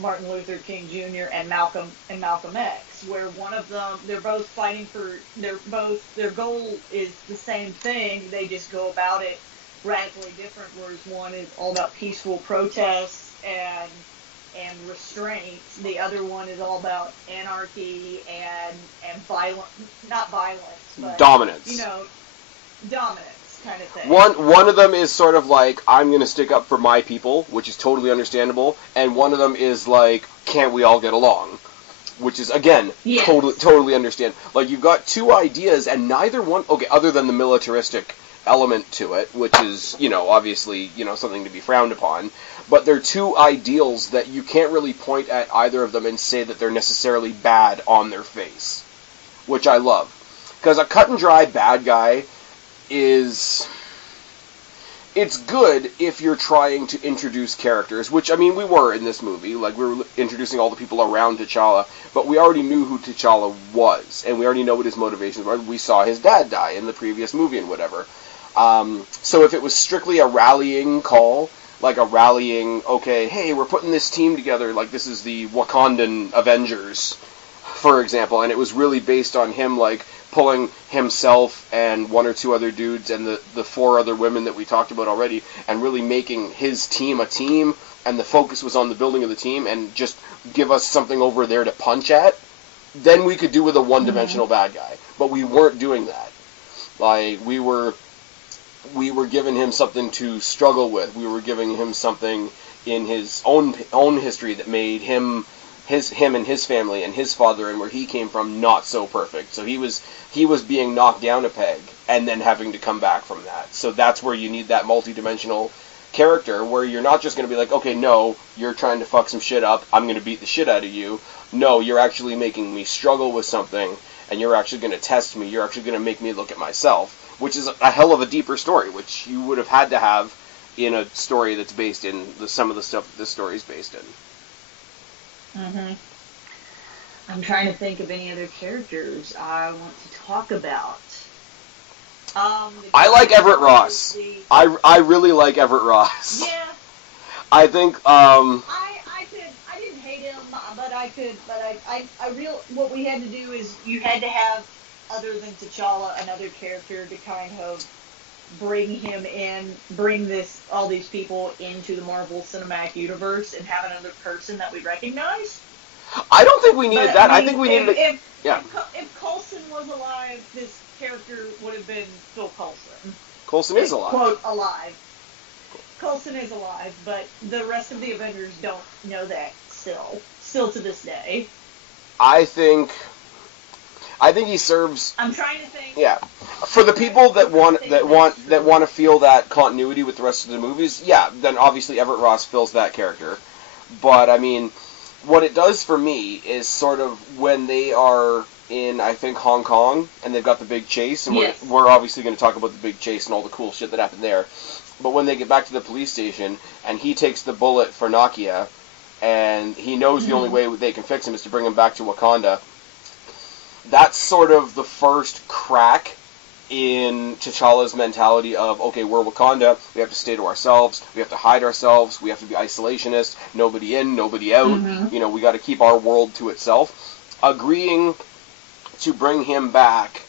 Martin Luther King Jr. and Malcolm X, where one of them, they're both fighting for, their goal is the same thing. They just go about it radically different. Whereas one is all about peaceful protests and restraint. The other one is all about anarchy and not violence, but dominance. You know, dominance kind of thing. One of them is sort of like, I'm going to stick up for my people, which is totally understandable, and one of them is like, can't we all get along? Which is, again, yes. totally understand. Like, you've got two ideas, and neither one, okay, other than the militaristic element to it, which is, you know, obviously, you know, something to be frowned upon, but they're two ideals that you can't really point at either of them and say that they're necessarily bad on their face, which I love. Because a cut and dry bad guy is, it's good if you're trying to introduce characters, which, I mean, we were in this movie. Like, we were introducing all the people around T'Challa, but we already knew who T'Challa was, and we already know what his motivations were. We saw his dad die in the previous movie and whatever. So if it was strictly a rallying call, like a rallying, okay, hey, we're putting this team together, like this is the Wakandan Avengers, for example, and it was really based on him, like, pulling himself and one or two other dudes and the four other women that we talked about already, and really making his team a team, and the focus was on the building of the team, and just give us something over there to punch at, then we could do with a one-dimensional bad guy. But we weren't doing that. Like, we were giving him something to struggle with. We were giving him something in his own history that made him and his family and his father and where he came from not so perfect. So he was being knocked down a peg and then having to come back from that. So that's where you need that multi-dimensional character where you're not just going to be like, okay, no, you're trying to fuck some shit up, I'm going to beat the shit out of you. No, you're actually making me struggle with something, and you're actually going to test me, you're actually going to make me look at myself, which is a hell of a deeper story, which you would have had to have in a story that's based in some of the stuff that this story is based in. I'm trying to think of any other characters I want to talk about. I like Everett Ross. I really like Everett Ross. Yeah. I think, I didn't hate him, but what we had to do is you had to have, other than T'Challa, another character to kind of bring him in, all these people into the Marvel Cinematic Universe and have another person that we recognize. I don't think we needed that. I think we needed if Coulson was alive, this character would have been Phil Coulson. Coulson is alive. Quote, alive. Coulson is alive, but the rest of the Avengers don't know that still to this day. I think he serves. I'm trying to think. Yeah, for the people that want to feel that continuity with the rest of the movies, yeah, then obviously Everett Ross fills that character. But I mean, what it does for me is sort of when they are in, I think, Hong Kong, and they've got the big chase, and yes. we're obviously going to talk about the big chase and all the cool shit that happened there. But when they get back to the police station, and he takes the bullet for Nakia, and he knows the only way they can fix him is to bring him back to Wakanda, that's sort of the first crack in T'Challa's mentality of, okay, we're Wakanda, we have to stay to ourselves, we have to hide ourselves, we have to be isolationists, nobody in, nobody out, we got to keep our world to itself. Agreeing to bring him back,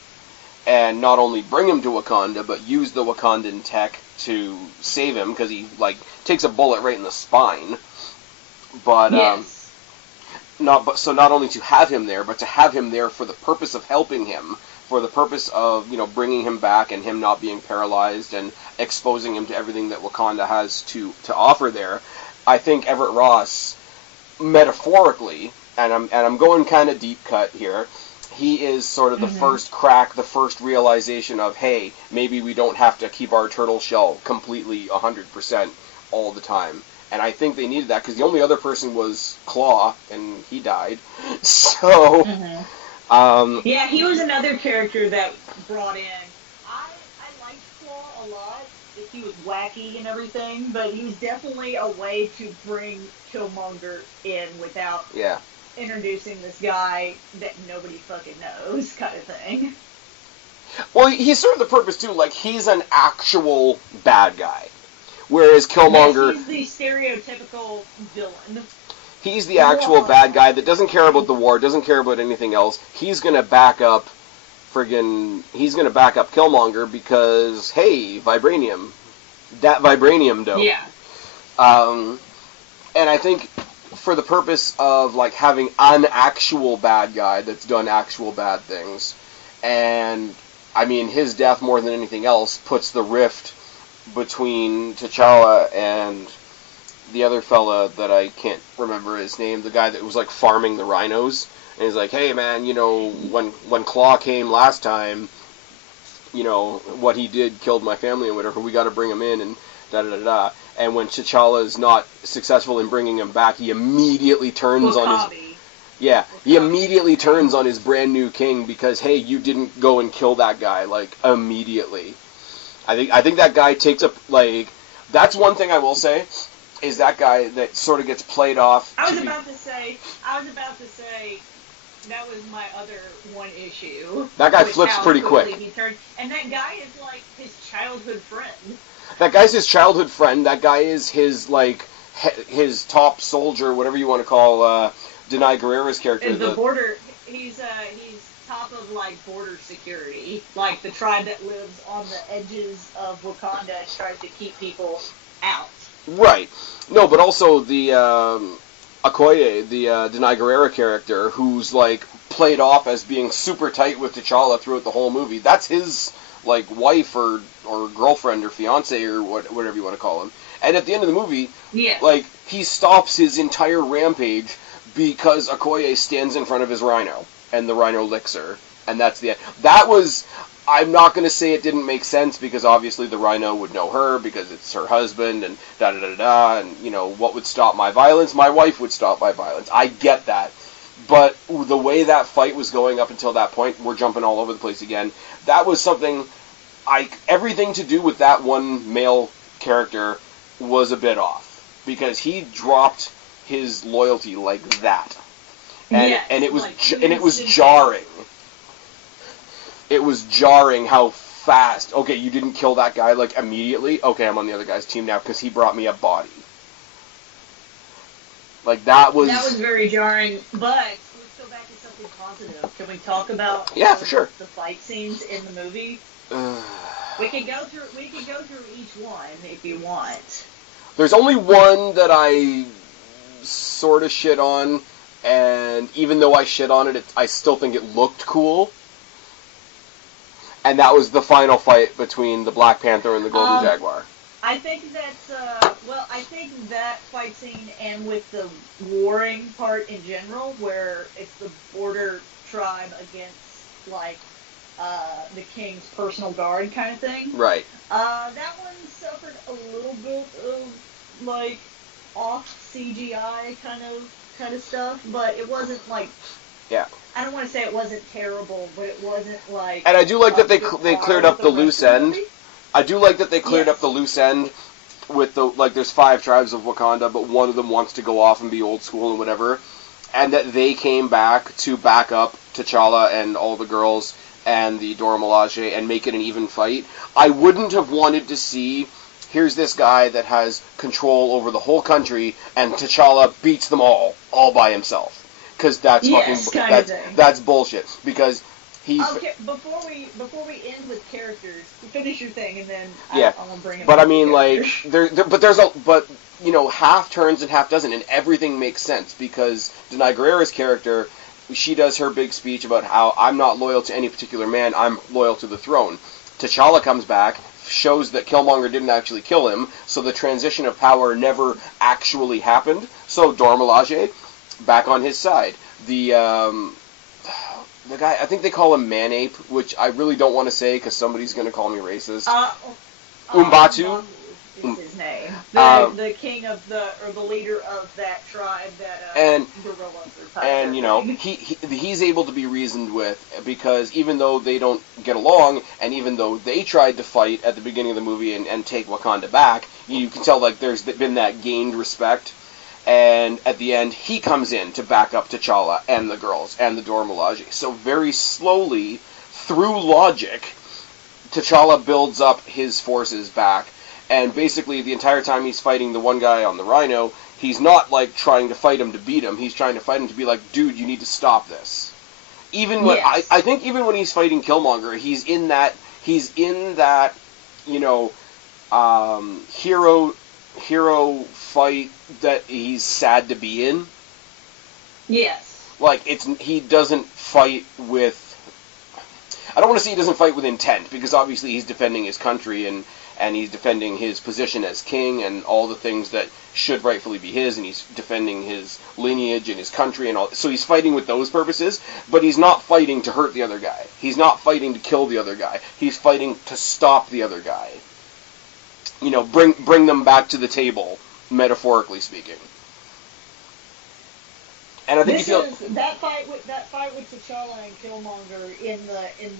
and not only bring him to Wakanda, but use the Wakandan tech to save him, because he, takes a bullet right in the spine. But, yes. not only to have him there, but to have him there for the purpose of helping him, for the purpose of, bringing him back and him not being paralyzed and exposing him to everything that Wakanda has to offer there. I think Everett Ross, metaphorically, and I'm going kind of deep cut here, he is sort of the first crack, the first realization of, hey, maybe we don't have to keep our turtle shell completely 100% all the time. And I think they needed that, because the only other person was Claw, and he died. So, yeah, he was another character that brought in. I liked Claw a lot. He was wacky and everything, but he was definitely a way to bring Killmonger in without introducing this guy that nobody fucking knows, kind of thing. Well, he served the purpose, too. He's an actual bad guy. Whereas Killmonger... Yes, he's the stereotypical villain. He's the actual bad guy that doesn't care about the war, doesn't care about anything else. He's gonna back up Killmonger because, hey, vibranium. That vibranium dope. Yeah. And I think for the purpose of, having an actual bad guy that's done actual bad things, and, I mean, his death more than anything else puts the rift between T'Challa and the other fella that I can't remember his name, the guy that was farming the rhinos, and he's like, hey man, when Claw came last time, what he did killed my family and whatever, we got to bring him in and da-da-da-da. And when T'Challa is not successful in bringing him back, he immediately turns on his... Yeah, he immediately turns on his brand new king because, hey, you didn't go and kill that guy, immediately. I think that guy takes up, that's one thing I will say, is that guy that sort of gets played off. I was about to say, that was my other one issue. That guy flips pretty quick. And that guy is, his childhood friend. That guy's his childhood friend. That guy is his, his top soldier, whatever you want to call, Denai Guerrera's character. He's top of border security, the tribe that lives on the edges of Wakanda and tries to keep people out. Right. No, but also the Okoye, the Denai Guerrera character, who's like played off as being super tight with T'Challa throughout the whole movie. That's his like wife or girlfriend or fiance or whatever you want to call him. And at the end of the movie, like he stops his entire rampage because Okoye stands in front of his rhino and the rhino licks her, and that's the end. That was. I'm not going to say it didn't make sense because obviously the rhino would know her because it's her husband and da-da-da-da, and, you know, what would stop my violence? My wife would stop my violence. I get that. But the way that fight was going up until that point, we're jumping all over the place again, that was something, everything to do with that one male character was a bit off because he dropped his loyalty like that. And it was jarring. It was jarring how fast. Okay, you didn't kill that guy like immediately. Okay, I'm on the other guy's team now because he brought me a body. Like that was very jarring. But let's go back to something positive. Can we talk about for sure the fight scenes in the movie? We can go through each one if you want. There's only one that I sort of shit on, and even though I shit on it, I still think it looked cool. And that was the final fight between the Black Panther and the Golden Jaguar. I think that's, I think that fight scene and with the warring part in general, where it's the border tribe against, like, the king's personal guard kind of thing. Right. That one suffered a little bit of, like, off CGI kind of stuff, but it wasn't, like... Yeah. I don't want to say it wasn't terrible, but it wasn't like... And I do like that they cleared up the loose end. I do like that they cleared up the loose end with the... Like, there's 5 tribes of Wakanda, but one of them wants to go off and be old school and whatever. And that they came back to back up T'Challa and all the girls and the Dora Milaje and make it an even fight. I wouldn't have wanted to see... Here's this guy that has control over the whole country, and T'Challa beats them all by himself. Because that's that's bullshit. Because he. Okay, before we end with characters, finish your thing, and then I'll bring it. But I mean, like but you know, half turns and half doesn't, and everything makes sense because Denai Guerrera's character, she does her big speech about how I'm not loyal to any particular man, I'm loyal to the throne. T'Challa comes back, shows that Killmonger didn't actually kill him, so the transition of power never actually happened. So Dora Milaje, back on his side. The guy, I think they call him Man-Ape, which I really don't want to say because somebody's going to call me racist. Umbatu is his name. The king of or the leader of that tribe that gorillas. And you know, he's able to be reasoned with because even though they don't get along, and even though they tried to fight at the beginning of the movie and take Wakanda back, you can tell like there's been that gained respect. And at the end, he comes in to back up T'Challa and the girls and the Dora Milaje. So very slowly, through logic, T'Challa builds up his forces back. And basically, the entire time he's fighting the one guy on the Rhino, he's not like trying to fight him to beat him. He's trying to fight him to be like, dude, you need to stop this. Even when I think even when he's fighting Killmonger, he's in that you know hero fight that he's sad to be in. Yes. Like he doesn't fight with. I don't want to say he doesn't fight with intent because obviously he's defending his country and he's defending his position as king and all the things that should rightfully be his, and he's defending his lineage and his country and all. So he's fighting with those purposes, but he's not fighting to hurt the other guy. He's not fighting to kill the other guy. He's fighting to stop the other guy. You know, bring them back to the table, metaphorically speaking. And I think that fight with T'Challa and Killmonger in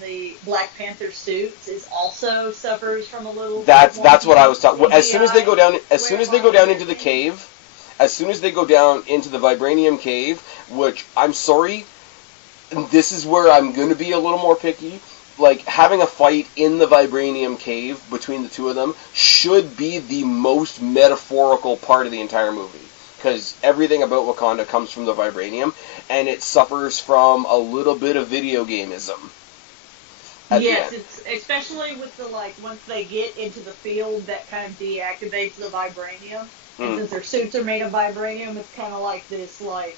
the Black Panther suits is also suffers from a little. That's what I was talking. As soon as they go down into the cave, as soon as they go down into the vibranium cave, which I'm sorry, this is where I'm going to be a little more picky. Like, having a fight in the vibranium cave between the two of them should be the most metaphorical part of the entire movie. Because everything about Wakanda comes from the vibranium, and it suffers from a little bit of video gameism. Yes, it's especially with the, like, once they get into the field that kind of deactivates the vibranium. And since their suits are made of vibranium, it's kind of like this, like,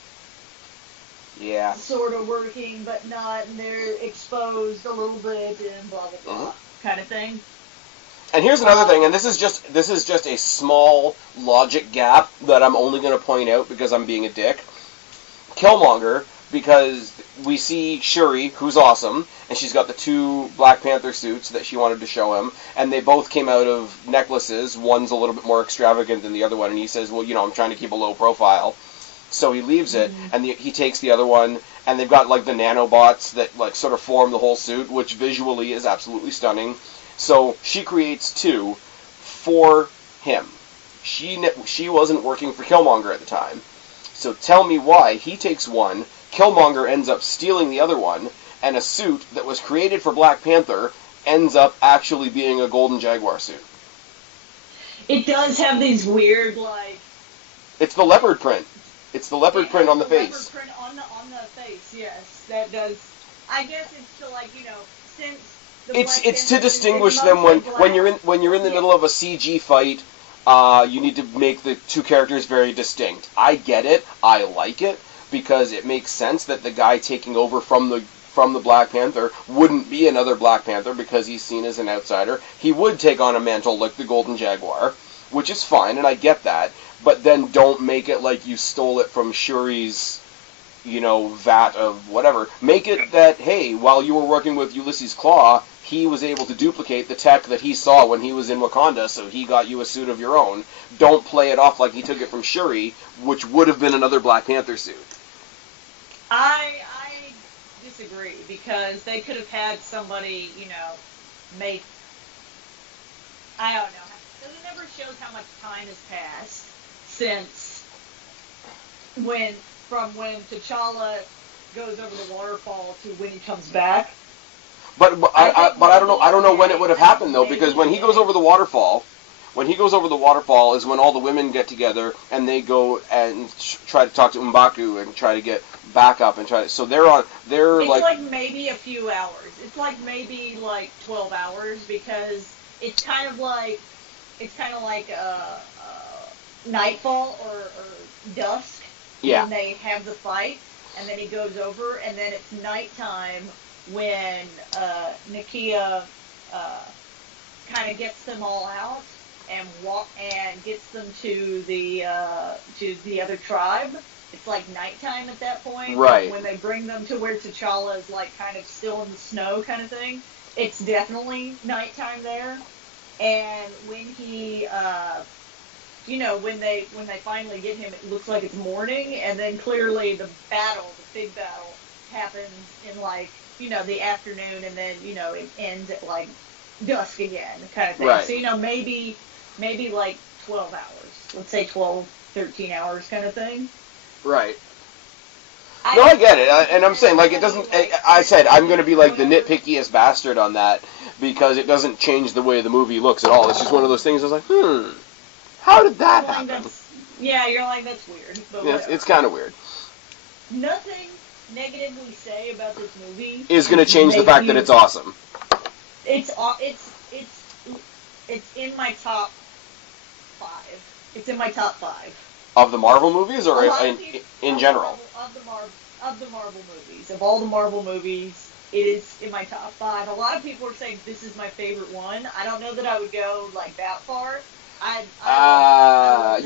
sort of working, but not, and they're exposed a little bit, and blah, blah, blah, kind of thing. And here's another thing, and this is just a small logic gap that I'm only going to point out because I'm being a dick. Killmonger, because we see Shuri, who's awesome, and she's got the 2 Black Panther suits that she wanted to show him, and they both came out of necklaces. One's a little bit more extravagant than the other one, and he says, well, you know, I'm trying to keep a low profile. So he leaves it, and he takes the other one, and they've got, like, the nanobots that, like, sort of form the whole suit, which visually is absolutely stunning. So she creates 2 for him. She wasn't working for Killmonger at the time. So tell me why he takes one, Killmonger ends up stealing the other one, and a suit that was created for Black Panther ends up actually being a Golden Jaguar suit. It does have these weird, like... It's the leopard print. It's the leopard print on the face. Leopard print on the face, yes. That does... I guess it's to, like, you know, since... It's to distinguish them when you're in the middle of a CG fight. You need to make the 2 characters very distinct. I get it. I like it because it makes sense that the guy taking over from the Black Panther wouldn't be another Black Panther because he's seen as an outsider. He would take on a mantle like the Golden Jaguar, which is fine, and I get that. But then don't make it like you stole it from Shuri's, you know, vat of whatever. Make it that, hey, while you were working with Ulysses Klaue, he was able to duplicate the tech that he saw when he was in Wakanda, so he got you a suit of your own. Don't play it off like he took it from Shuri, which would have been another Black Panther suit. I disagree, because they could have had somebody, you know, make... I don't know. Because it never shows how much time has passed since from when T'Challa goes over the waterfall to when he comes back. But I don't know when it would have happened though, because when he goes over the waterfall is when all the women get together and they go and try to talk to M'Baku and try to get back up and try to. So it's like maybe a few hours. It's like maybe like 12 hours, because it's kind of like nightfall or dusk when they have the fight, and then he goes over, and then it's nighttime when Nakia kind of gets them all out and gets them to the other tribe. It's like nighttime at that point. Right. When they bring them to where T'Challa is like kind of still in the snow kind of thing, it's definitely nighttime there. And when he, when they finally get him, it looks like it's morning, and then clearly the big battle happens in like, the afternoon, and then, it ends at, like, dusk again, kind of thing. Right. So, maybe like 12 hours. Let's say 12, 13 hours kind of thing. Right. I get it. And I'm saying, like, it doesn't... I said I'm going to be, like, the nitpickiest bastard on that, because it doesn't change the way the movie looks at all. It's just one of those things I was like, how did that happen? You're like, that's weird. But it's kind of weird. Nothing negative we say about this movie is going to change the fact that it's awesome. It's in my top 5. It's in my top 5 of the Marvel movies, or in general. Of the Marvel movies, of all the Marvel movies, it is in my top 5. A lot of people are saying this is my favorite one. I don't know that I would go like that far.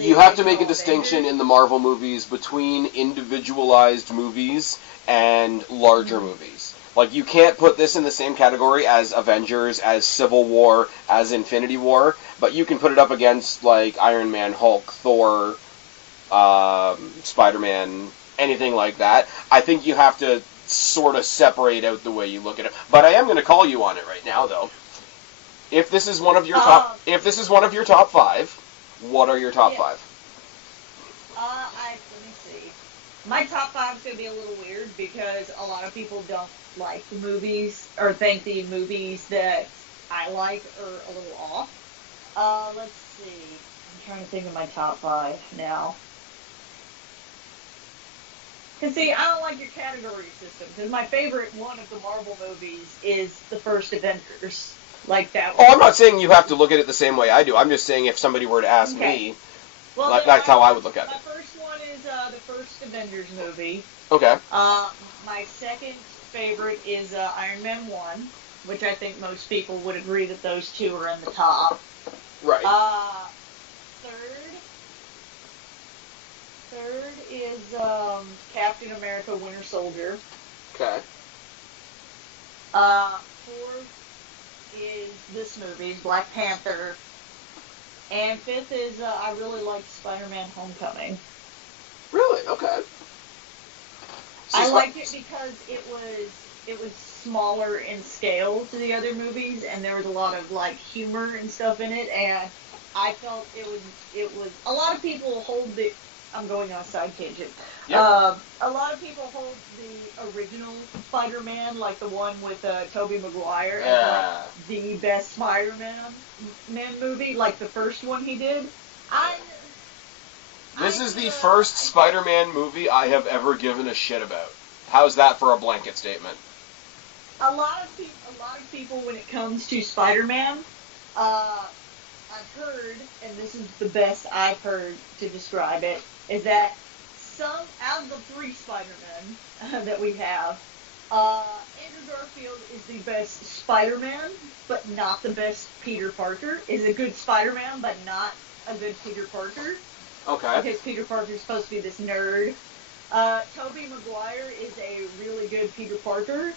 You have to make a distinction in the Marvel movies between individualized movies and larger movies. Like, you can't put this in the same category as Avengers, as Civil War, as Infinity War, but you can put it up against, like, Iron Man, Hulk, Thor, Spider-Man, anything like that. I think you have to sort of separate out the way you look at it. But I am going to call you on it right now, though. If this is one of your top 5, what are your top 5? Let me see. My top 5 is going to be a little weird because a lot of people don't like the movies or think the movies that I like are a little off. Let's see. I'm trying to think of my top 5 now. Because, see, I don't like your category system, because my favorite one of the Marvel movies is the first Avengers. Like that one. Oh, I'm not saying you have to look at it the same way I do. I'm just saying if somebody were to ask me, Well, That's how I would look at my it. first one is the first Avengers movie. Okay. My second favorite is Iron Man 1, which I think most people would agree that those two are in the top. Right. Third is Captain America Winter Soldier. Okay. Fourth is this movie, Black Panther. And fifth is I really liked Spider-Man Homecoming. Really? Okay. So I liked it because it was smaller in scale to the other movies, and there was a lot of like humor and stuff in it, and I felt it was a lot of people hold the. I'm going on a side tangent. Yep. A lot of people hold the original Spider-Man, like the one with Tobey Maguire, as like the best Spider-Man movie, like the first one he did. This is the first Spider-Man movie I have ever given a shit about. How's that for a blanket statement? A lot of people, when it comes to Spider-Man, I've heard, and this is the best I've heard to describe it, is that some, out of the three Spider-Men that we have, Andrew Garfield is the best Spider-Man, but not the best Peter Parker. Is a good Spider-Man, but not a good Peter Parker. Okay. Because Peter Parker is supposed to be this nerd. Tobey Maguire is a really good Peter Parker.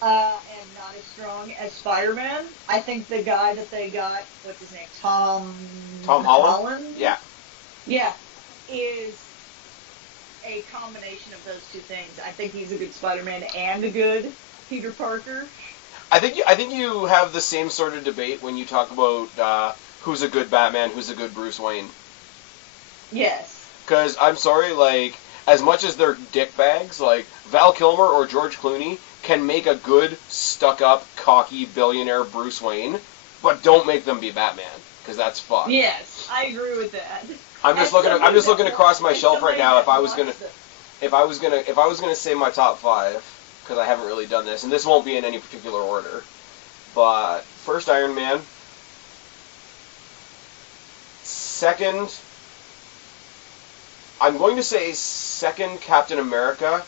And not as strong as Spider-Man. I think the guy that they got, what's his name, Tom Holland? Yeah. Yeah, is a combination of those two things. I think he's a good Spider-Man and a good Peter Parker. I think you have the same sort of debate when you talk about who's a good Batman, who's a good Bruce Wayne. Yes. Because, I'm sorry, like, as much as they're dickbags, like, Val Kilmer or George Clooney can make a good, stuck-up, cocky, billionaire Bruce Wayne, but don't make them be Batman, because that's fucked. Yes, I agree with that. I'm just looking across my shelf right now. If I was gonna say my top 5, because I haven't really done this, and this won't be in any particular order, but first Iron Man, second, I'm going to say second Captain America,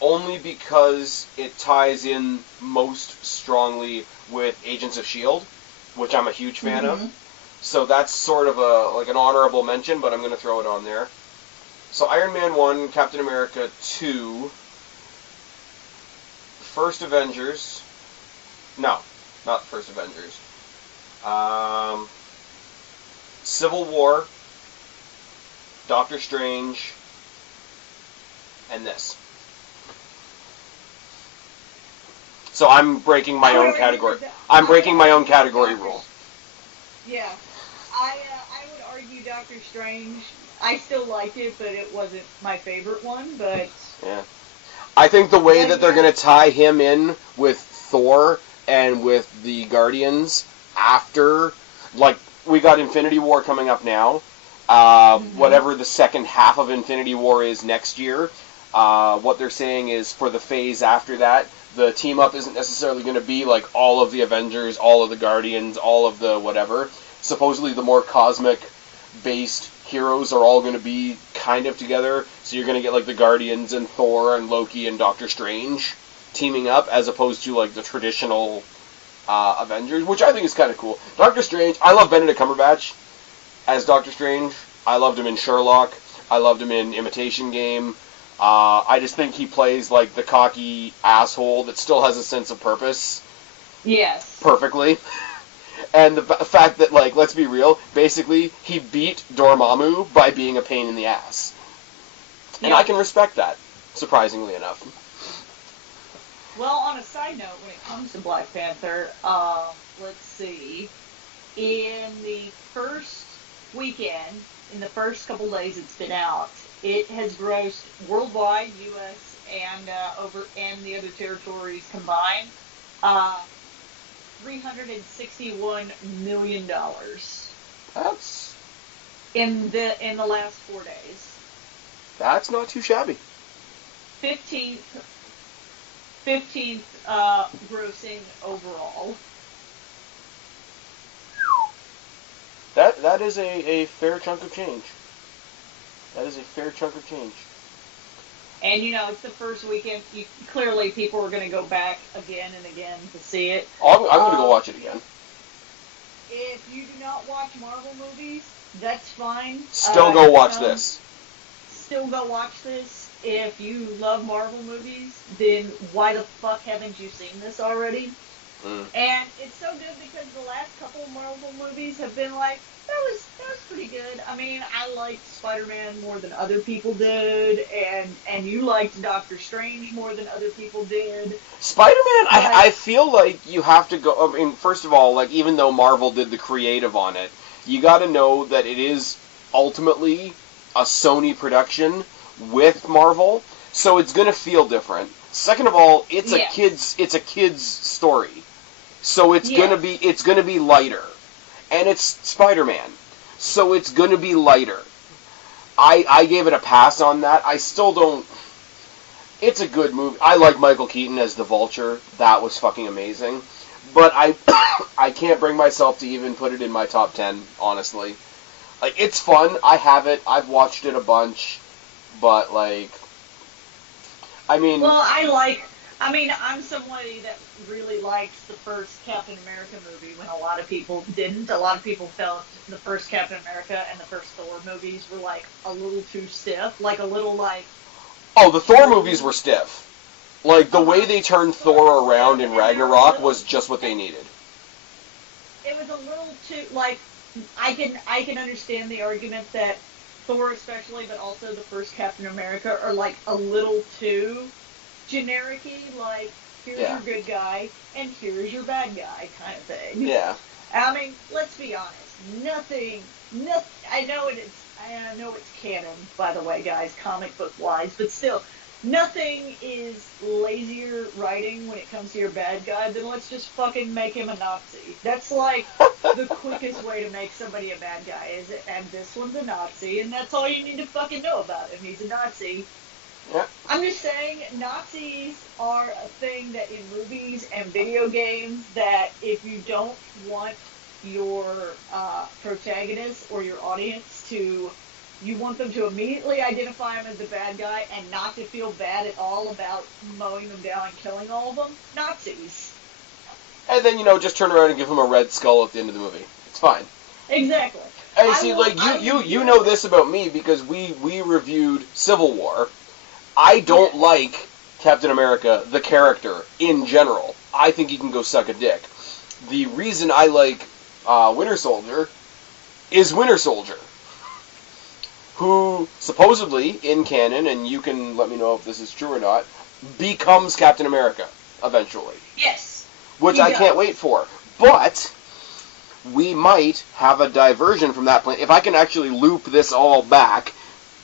only because it ties in most strongly with Agents of S.H.I.E.L.D., which I'm a huge fan of. So that's sort of an honorable mention, but I'm going to throw it on there. So Iron Man 1, Captain America 2, First Avengers. No, not the First Avengers. Civil War, Doctor Strange, and this. So I'm breaking my own category. I'm breaking my own category rule. Yeah. I would argue Doctor Strange. I still liked it, but it wasn't my favorite one, but... Yeah. I think the way that they're going to tie him in with Thor and with the Guardians after... Like, we got Infinity War coming up now. Whatever the second half of Infinity War is next year, what they're saying is for the phase after that, the team-up isn't necessarily going to be like all of the Avengers, all of the Guardians, all of the whatever. Supposedly the more cosmic-based heroes are all going to be kind of together, so you're going to get like the Guardians and Thor and Loki and Doctor Strange teaming up, as opposed to like the traditional Avengers, which I think is kind of cool. Doctor Strange, I love Benedict Cumberbatch as Doctor Strange. I loved him in Sherlock. I loved him in Imitation Game. I just think he plays like the cocky asshole that still has a sense of purpose. Yes. Perfectly. And the fact that, like, let's be real, basically, he beat Dormammu by being a pain in the ass. And I can respect that, surprisingly enough. Well, on a side note, when it comes to Black Panther, let's see. In the first weekend, in the first couple days it's been out, it has grossed worldwide, U.S. and the other territories combined, $361 million. That's in the last 4 days. That's not too shabby. 15th grossing overall. That is a fair chunk of change. That is a fair chunk of change. And, it's the first weekend. Clearly, people are going to go back again and again to see it. Oh, I'm going to go watch it again. If you do not watch Marvel movies, that's fine. Still go watch this. Still go watch this. If you love Marvel movies, then why the fuck haven't you seen this already? And it's so good because the last couple of Marvel movies have been like, that was pretty good. I mean, I liked Spider-Man more than other people did, and you liked Doctor Strange more than other people did. Spider-Man, I feel like you have to go. I mean, first of all, like, even though Marvel did the creative on it, you got to know that it is ultimately a Sony production with Marvel, so it's going to feel different. Second of all, it's a kid's story. So it's going to be lighter. And it's Spider-Man. So it's going to be lighter. I gave it a pass on that. I still don't. It's a good movie. I like Michael Keaton as the Vulture. That was fucking amazing. But I can't bring myself to even put it in my top 10, honestly. Like, it's fun. I have it. I've watched it a bunch. But, like, I mean... Well, I'm somebody that really likes the first Captain America movie when a lot of people didn't. A lot of people felt the first Captain America and the first Thor movies were, like, a little too stiff. Like, a little, like... Oh, the Thor movies were stiff. Like, the way they turned Thor around in Ragnarok was just what they needed. It was a little too, like, I can understand the argument that Thor especially, but also the first Captain America, are, like, a little too generic-y, like, here's your good guy, and here's your bad guy, kind of thing. Yeah. I mean, let's be honest. Nothing, I know it's canon, by the way, guys, comic book-wise, but still, nothing is lazier writing when it comes to your bad guy than let's just fucking make him a Nazi. That's, like, the quickest way to make somebody a bad guy, and this one's a Nazi, and that's all you need to fucking know about him. He's a Nazi. Yeah. I'm just saying, Nazis are a thing that in movies and video games that if you don't want your protagonist or your audience to, you want them to immediately identify him as the bad guy and not to feel bad at all about mowing them down and killing all of them, Nazis. And then, just turn around and give him a red skull at the end of the movie. It's fine. Exactly. And see, you know this about me because we reviewed Civil War. I don't like Captain America, the character, in general. I think he can go suck a dick. The reason I like Winter Soldier is Winter Soldier, who supposedly, in canon, and you can let me know if this is true or not, becomes Captain America, eventually. Yes. Which I can't wait for. But we might have a diversion from that plan. If I can actually loop this all back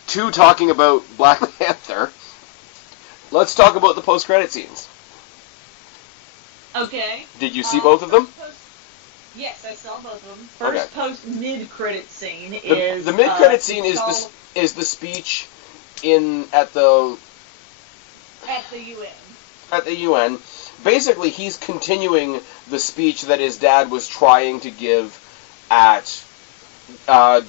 to talking about Black Panther, let's talk about the post-credit scenes. Okay. Did you see both of them? Yes, I saw both of them. First post-mid-credit scene is... The mid-credit scene is the speech at the UN. At the UN. Basically, he's continuing the speech that his dad was trying to give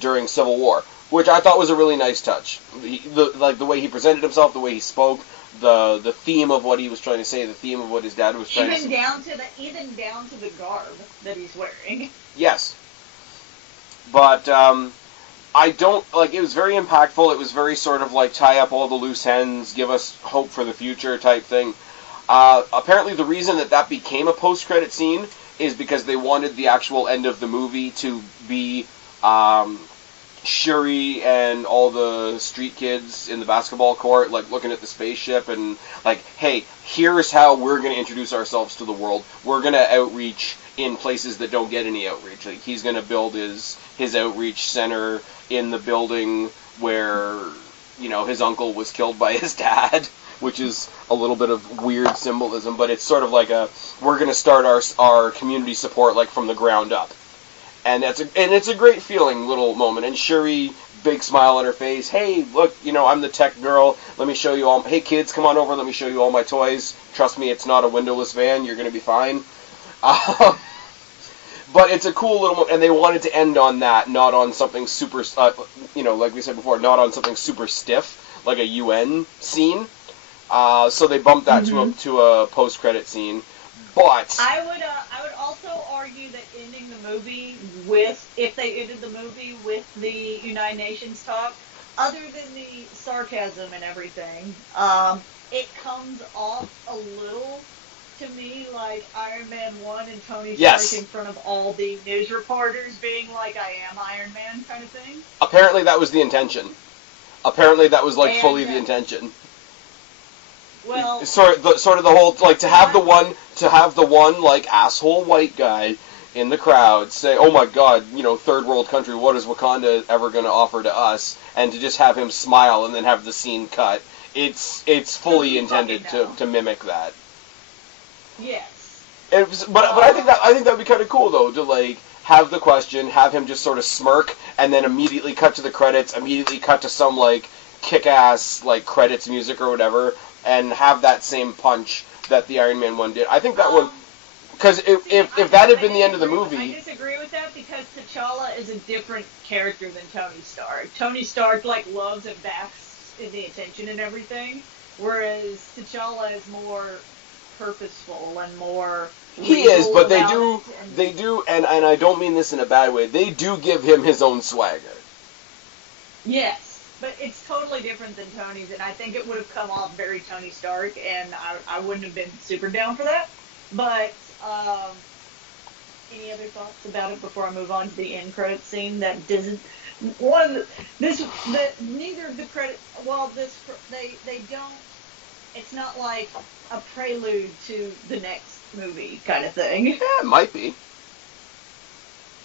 during Civil War, which I thought was a really nice touch. The way he presented himself, the way he spoke, the theme of what he was trying to say, the theme of what his dad was trying to say. Even down to the garb that he's wearing. Yes. But, I don't, it was very impactful. It was very sort of tie up all the loose ends, give us hope for the future type thing. Apparently the reason that became a post-credit scene is because they wanted the actual end of the movie to be, Shuri and all the street kids in the basketball court, looking at the spaceship and, hey, here's how we're going to introduce ourselves to the world. We're going to outreach in places that don't get any outreach. He's going to build his outreach center in the building where, his uncle was killed by his dad, which is a little bit of weird symbolism, but it's sort of we're going to start our community support, from the ground up. And it's a great feeling little moment. And Shuri, big smile on her face. Hey, look, I'm the tech girl. Let me show you all. Hey, kids, come on over. Let me show you all my toys. Trust me, it's not a windowless van. You're going to be fine. But it's a cool little, and they wanted to end on that, not on something super, like we said before, not on something super stiff, like a UN scene. So they bumped that to a post-credit scene. But I would also argue that ending the movie with, if they ended the movie with the United Nations talk, other than the sarcasm and everything, it comes off a little, to me, like Iron Man 1 and Tony Stark in front of all the news reporters being like, I am Iron Man kind of thing. Apparently that was the intention. Apparently that was, like, fully the intention. Well, sort of the whole, like, to have the one like asshole white guy in the crowd say, "Oh my God, third world country, what is Wakanda ever going to offer to us?" And to just have him smile and then have the scene cut. It's fully intended to mimic that. Yes. But I think that would be kind of cool though, to like have the question, have him just sort of smirk, and then immediately cut to the credits, immediately cut to some like kick-ass like credits music or whatever. And have that same punch that the Iron Man one did. I think that one, because if that had been the end of the movie, I disagree with that because T'Challa is a different character than Tony Stark. Tony Stark loves and basks in the attention and everything, whereas T'Challa is more purposeful and more. He is, but they do, and I don't mean this in a bad way. They do give him his own swagger. Yes. But it's totally different than Tony's, and I think it would have come off very Tony Stark, and I wouldn't have been super down for that. But any other thoughts about it before I move on to the end credit scene? That doesn't neither of the credit. Well, they don't. It's not like a prelude to the next movie kind of thing. Yeah, it might be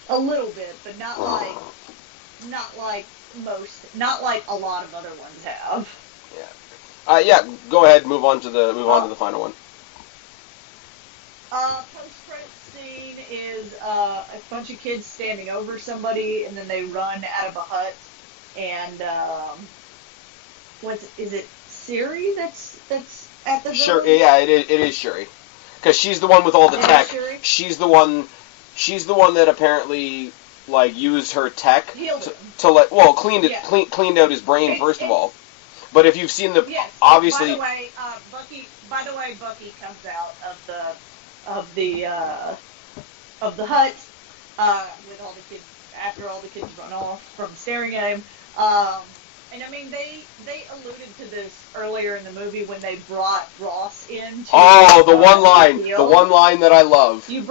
a little bit, but not like a lot of other ones have. Yeah. Go ahead. Move on to the final one. Post-credit scene is a bunch of kids standing over somebody, and then they run out of a hut. And is it Siri that's at the Sure. village? Yeah, it is Shuri, because she's the one with all the tech. She's the one that apparently used her tech to cleaned out his brain first of all. But if you've seen obviously. By the way, Bucky comes out of the hut with all the kids after all the kids run off from staring at him. And I mean they alluded to this earlier in the movie when they brought Ross in. The one line that I love. You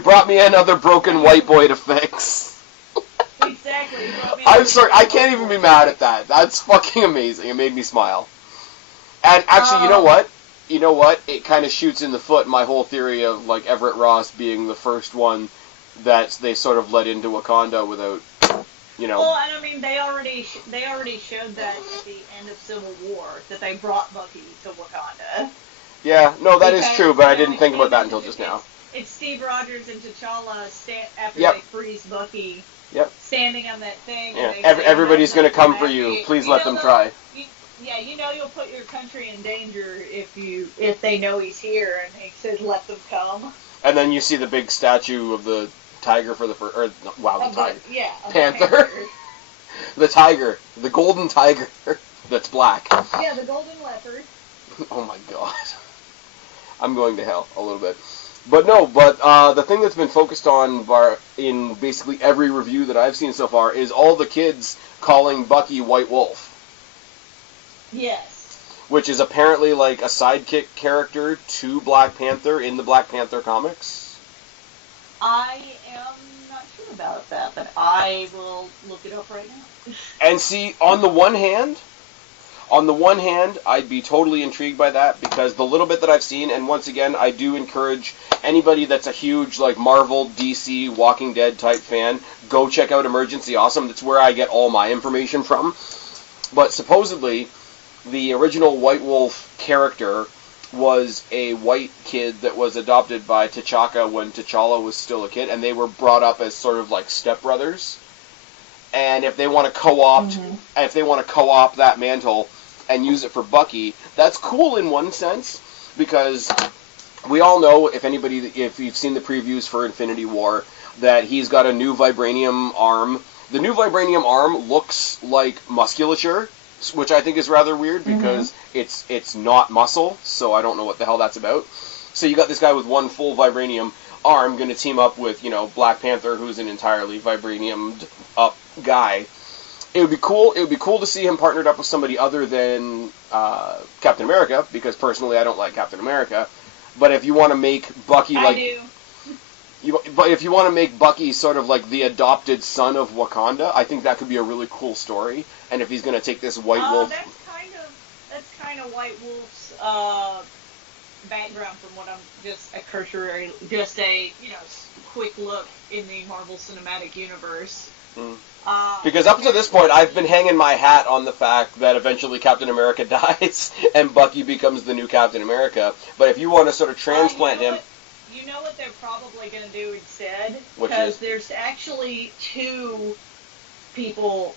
brought me another broken white boy to fix. Exactly. I'm sorry, I can't even be mad at that. That's fucking amazing. It made me smile. And actually, you know what? It kind of shoots in the foot my whole theory of Everett Ross being the first one that they sort of let into Wakanda without, Well, and I mean, they already showed that at the end of Civil War that they brought Bucky to Wakanda. Yeah, no, that is true, but I didn't think about that until just now. It's Steve Rogers and T'Challa after they freeze Bucky. Yep. Standing on that thing. Yeah. Everybody's going to come for you. Please let them try. You'll put your country in danger if they know he's here, and he says let them come. And then you see the big statue of the tiger for the first. Panther. The tiger, the golden tiger that's black. Yeah, the golden leopard. Oh my God. I'm going to hell a little bit. But the thing that's been focused on in basically every review that I've seen so far is all the kids calling Bucky White Wolf. Yes. Which is apparently a sidekick character to Black Panther in the Black Panther comics. I am not sure about that, but I will look it up right now. And see, on the one hand, I'd be totally intrigued by that because the little bit that I've seen, and once again, I do encourage anybody that's a huge Marvel, DC, Walking Dead type fan, go check out Emergency Awesome. That's where I get all my information from. But supposedly, the original White Wolf character was a white kid that was adopted by T'Chaka when T'Challa was still a kid, and they were brought up as sort of stepbrothers. And if they want to co-opt that mantle and use it for Bucky, that's cool in one sense, because we all know, if you've seen the previews for Infinity War, that he's got a new vibranium arm. The new vibranium arm looks like musculature, which I think is rather weird because it's not muscle, so I don't know what the hell that's about. So you got this guy with one full vibranium arm going to team up with, Black Panther, who's an entirely vibraniumed up guy. It would be cool. It would be cool to see him partnered up with somebody other than Captain America, because personally I don't like Captain America. But if you want to make Bucky but if you want to make Bucky sort of like the adopted son of Wakanda, I think that could be a really cool story. And if he's going to take this White Wolf, that's kind of White Wolf's background from what I'm just a cursory, just a quick look in the Marvel Cinematic Universe. Because up to this point, I've been hanging my hat on the fact that eventually Captain America dies and Bucky becomes the new Captain America. But if you want to sort of transplant him... You know what they're probably going to do instead? Which because is? There's actually two people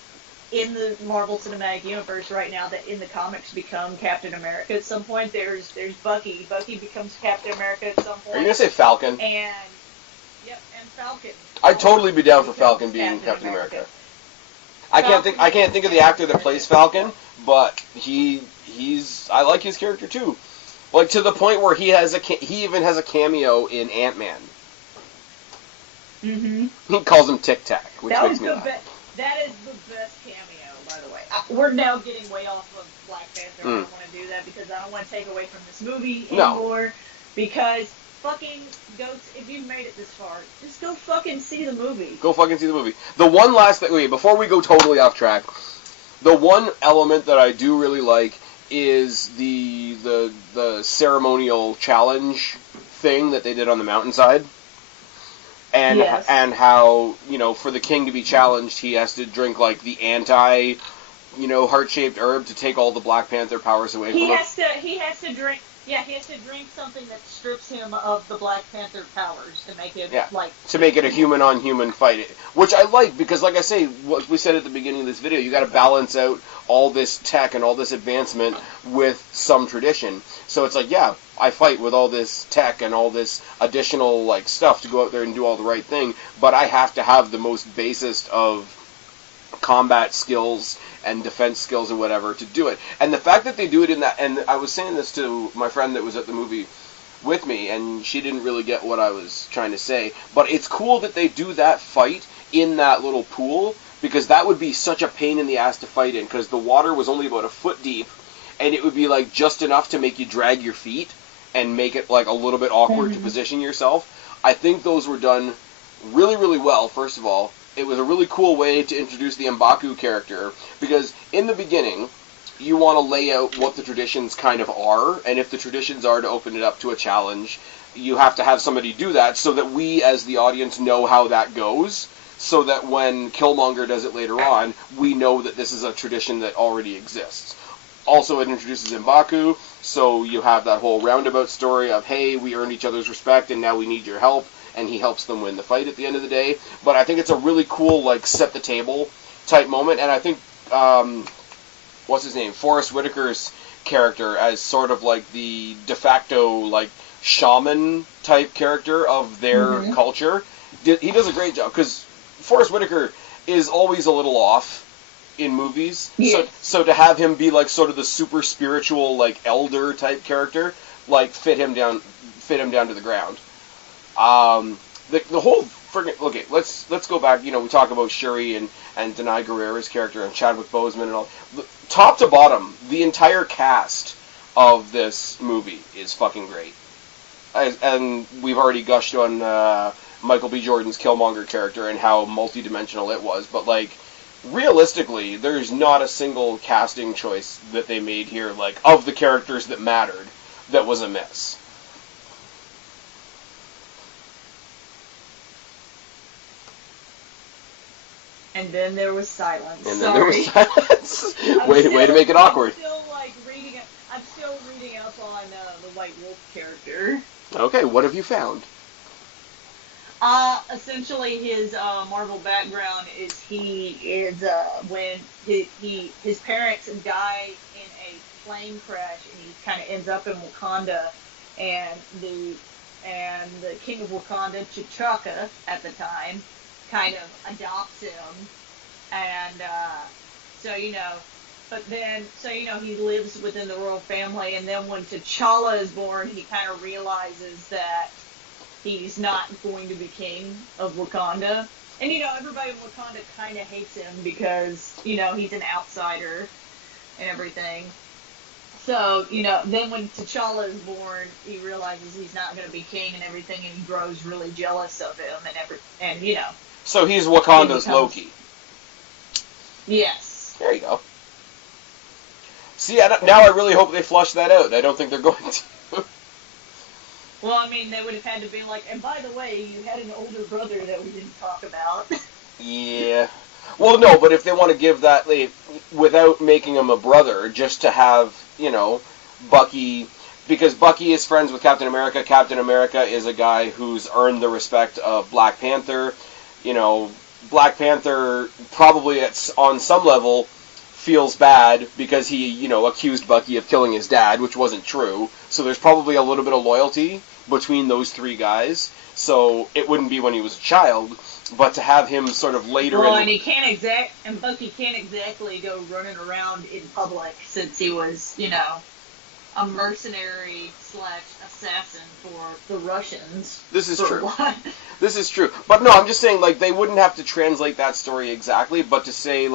in the Marvel Cinematic Universe right now that in the comics become Captain America at some point. There's Bucky. Bucky becomes Captain America at some point. Are you going to say Falcon? And Falcon. I'd totally be down for Falcon being Captain America. I can't think of the actor that plays Falcon, but I like his character too. Like to the point where he even has a cameo in Ant-Man. Mm-hmm. He calls him Tic Tac, which makes me laugh. That is the best cameo, by the way. We're now getting way off of Black Panther. I don't want to do that because I don't want to take away from this movie anymore. No. Because fucking goats, if you've made it this far, just go fucking see the movie. Go fucking see the movie. The one last thing, wait, before we go totally off track, the one element that I do really like is the ceremonial challenge thing that they did on the mountainside. And and how, for the king to be challenged, he has to drink, like, the heart-shaped herb to take all the Black Panther powers away from him. He has to drink something that strips him of the Black Panther powers to make it, to make it a human-on-human fight. Which I like, because, like I say, what we said at the beginning of this video, you gotta balance out all this tech and all this advancement with some tradition. So it's like, yeah, I fight with all this tech and all this additional stuff to go out there and do all the right thing, but I have to have the most basest of combat skills and defense skills and whatever to do it. And the fact that they do it in that, and I was saying this to my friend that was at the movie with me, and she didn't really get what I was trying to say, but it's cool that they do that fight in that little pool, because that would be such a pain in the ass to fight in, because the water was only about a foot deep, and it would be just enough to make you drag your feet and make it a little bit awkward to position yourself. I think those were done really, really well, first of all. It was a really cool way to introduce the M'Baku character, because in the beginning, you want to lay out what the traditions kind of are, and if the traditions are to open it up to a challenge, you have to have somebody do that so that we, as the audience, know how that goes, so that when Killmonger does it later on, we know that this is a tradition that already exists. Also, it introduces M'Baku, so you have that whole roundabout story of, hey, we earned each other's respect, and now we need your help, and he helps them win the fight at the end of the day. But I think it's a really cool, set the table type moment, and I think, what's his name? Forrest Whitaker's character as sort of the de facto, shaman type character of their culture. He does a great job, because Forrest Whitaker is always a little off in movies. Yes. So to have him be sort of the super spiritual elder type character, fit him down to the ground. The whole friggin' okay, let's go back. We talk about Shuri and Denai Guerrera's character and Chadwick Boseman and all. Top to bottom, the entire cast of this movie is fucking great. And we've already gushed on Michael B. Jordan's Killmonger character and how multidimensional it was, but realistically, there's not a single casting choice that they made here, of the characters that mattered, that was amiss. And then there was silence. Way to make it awkward. I'm still reading up on the White Wolf character. Okay, what have you found? Essentially, his Marvel background is when his parents die in a plane crash, and he kind of ends up in Wakanda, and and the King of Wakanda, T'Chaka, at the time, kind of adopts him, and he lives within the royal family, and then when T'Challa is born, he kind of realizes that he's not going to be king of Wakanda. And, everybody in Wakanda kind of hates him because, he's an outsider and everything. So, then when T'Challa is born, he realizes he's not going to be king and everything, and he grows really jealous of him and So he's Wakanda's Loki. Yes. There you go. See, now I really hope they flush that out. I don't think they're going to. Well, I mean, they would have had to be like, and by the way, you had an older brother that we didn't talk about. Yeah. Well, no, but if they want to give that, without making him a brother, just to have, Bucky, because Bucky is friends with Captain America. Captain America is a guy who's earned the respect of Black Panther. Black Panther probably on some level feels bad because he, accused Bucky of killing his dad, which wasn't true. So there's probably a little bit of loyalty between those three guys. So it wouldn't be when he was a child, but to have him sort of later. Well, and Bucky can't exactly go running around in public since he was, a mercenary / assassin for the Russians. This is true. This is true. But no, I'm just saying, they wouldn't have to translate that story exactly, but to say,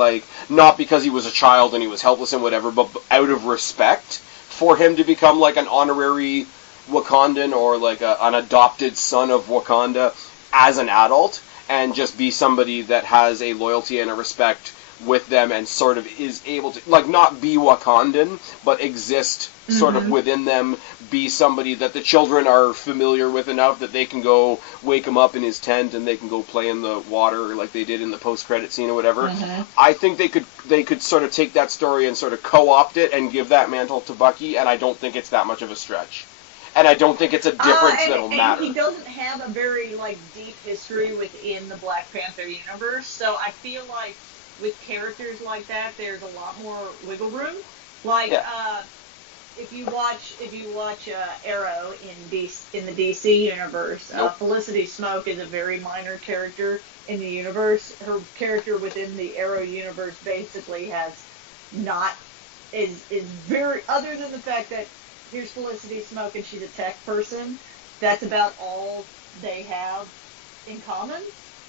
not because he was a child and he was helpless and whatever, but out of respect for him to become, an honorary Wakandan or, an adopted son of Wakanda as an adult, and just be somebody that has a loyalty and a respect with them and sort of is able to, not be Wakandan, but exist sort of within them, be somebody that the children are familiar with enough that they can go wake him up in his tent and they can go play in the water like they did in the post-credit scene or whatever. I think they could sort of take that story and sort of co-opt it and give that mantle to Bucky, and I don't think it's that much of a stretch. And I don't think it's a difference that'll matter. And he doesn't have a very, deep history within the Black Panther universe, so I feel like with characters like that, there's a lot more wiggle room. If you watch Arrow in the DC universe, Felicity Smoke is a very minor character in the universe. Her character within the Arrow universe basically is very, other than the fact that here's Felicity Smoke and she's a tech person, that's about all they have in common.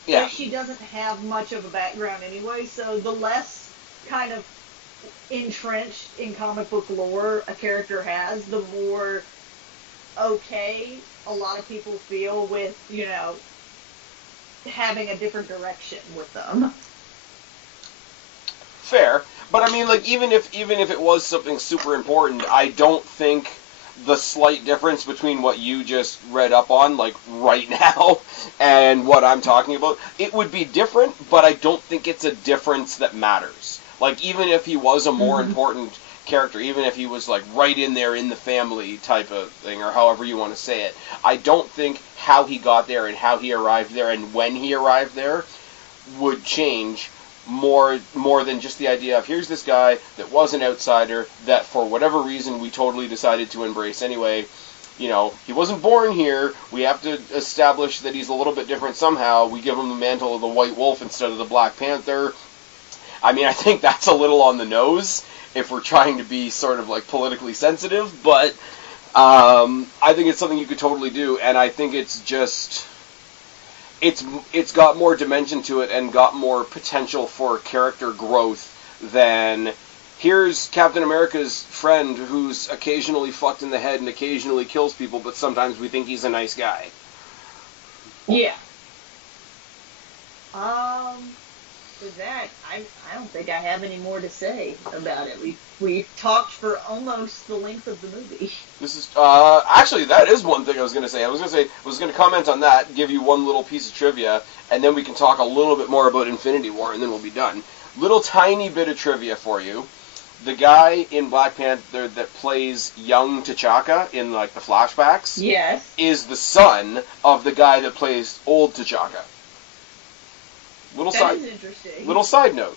Yeah. But she doesn't have much of a background anyway, so the less kind of entrenched in comic book lore a character has, the more okay a lot of people feel with, having a different direction with them. Fair. But I mean, even if it was something super important, I don't think the slight difference between what you just read up on, right now, and what I'm talking about, it would be different, but I don't think it's a difference that matters. Even if he was a more important character, even if he was, right in there in the family type of thing, or however you want to say it, I don't think how he got there and how he arrived there and when he arrived there would change more than just the idea of here's this guy that was an outsider that for whatever reason we totally decided to embrace anyway. He wasn't born here. We have to establish that he's a little bit different somehow. We give him the mantle of the White Wolf instead of the Black Panther. I mean, I think that's a little on the nose if we're trying to be sort of politically sensitive, but I think it's something you could totally do, and I think it's just it's got more dimension to it and got more potential for character growth than here's Captain America's friend who's occasionally fucked in the head and occasionally kills people, but sometimes we think he's a nice guy. Yeah. With that, I don't think I have any more to say about it. We've talked for almost the length of the movie. This is actually that is one thing I was going to say. I was going to comment on that, give you one little piece of trivia, and then we can talk a little bit more about Infinity War, and then we'll be done. Little tiny bit of trivia for you. The guy in Black Panther that plays young T'Chaka in the flashbacks, yes, is the son of the guy that plays old T'Chaka. That is interesting. Little side note.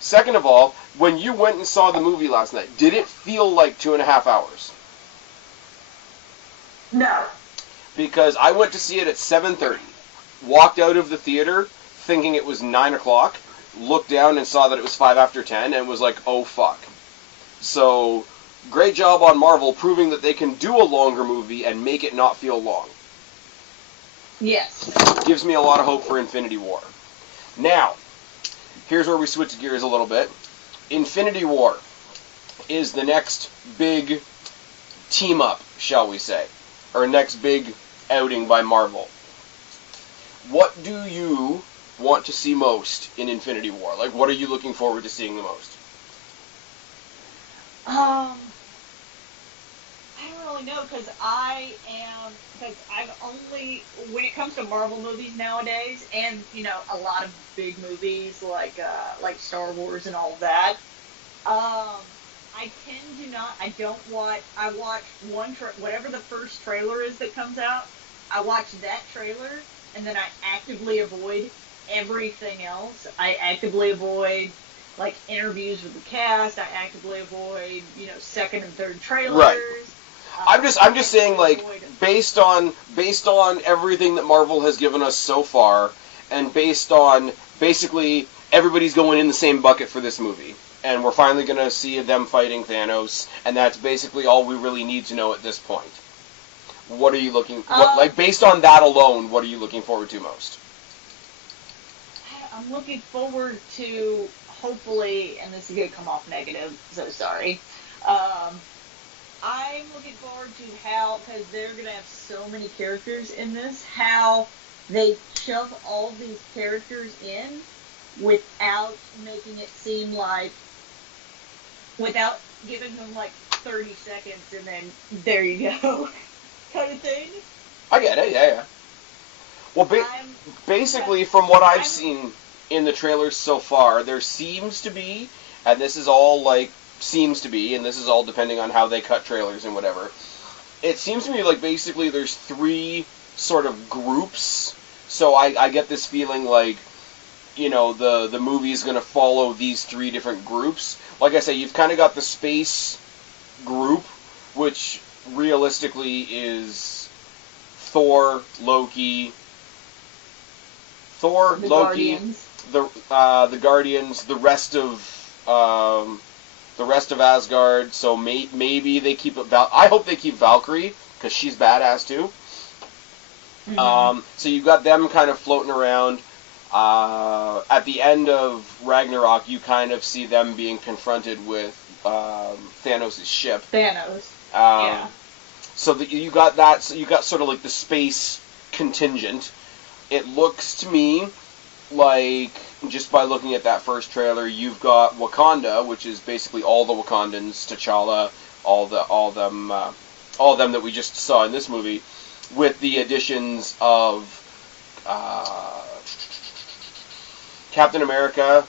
Second of all, when you went and saw the movie last night, did it feel like 2.5 hours? No. Because I went to see it at 7:30, walked out of the theater thinking it was 9 o'clock, looked down and saw that it was 5 after 10, and was like, oh fuck. So, great job on Marvel proving that they can do a longer movie and make it not feel long. Yes. Gives me a lot of hope for Infinity War. Now, here's where we switch gears a little bit. Infinity War is the next big team-up, shall we say, or next big outing by Marvel. What do you want to see most in Infinity War? Like, what are you looking forward to seeing the most? I don't really know, because I've only, when it comes to Marvel movies nowadays, and, you know, a lot of big movies like Star Wars and all of that, I tend to not, I watch whatever the first trailer is that comes out, I watch that trailer, and then I actively avoid everything else. I actively avoid, like, interviews with the cast. I actively avoid, you know, second and third trailers. Right. I'm just saying, like, based on everything that Marvel has given us so far, and based on basically everybody's going in the same bucket for this movie, and we're finally going to see them fighting Thanos, and that's basically all we really need to know at this point. What are you looking? Based on that alone, what are you looking forward to most? I'm looking forward to, hopefully, and this is going to come off negative, so sorry. I'm looking forward to how, because they're going to have so many characters in this, how they shove all these characters in without making it seem like, without giving them like 30 seconds and then there you go kind of thing. I get it, yeah. Well, basically, from what I've seen in the trailers so far, there seems to be, and this is all like, seems to be, and this is all depending on how they cut trailers and whatever, it seems to me like basically there's three sort of groups, so I get this feeling like, you know, the movie is going to follow these three different groups. Like I say, you've kind of got the space group, which realistically is Thor, Loki, Guardians. the Guardians, the rest of Asgard. So maybe they keep it. I hope they keep Valkyrie because she's badass too. Mm-hmm. So you've got them kind of floating around. At the end of Ragnarok, you kind of see them being confronted with Thanos' ship. Yeah. So you got that. So you got sort of like the space contingent. It looks to me like, just by looking at that first trailer, you've got Wakanda, which is basically all the Wakandans, T'Challa, all of them that we just saw in this movie, with the additions of Captain America,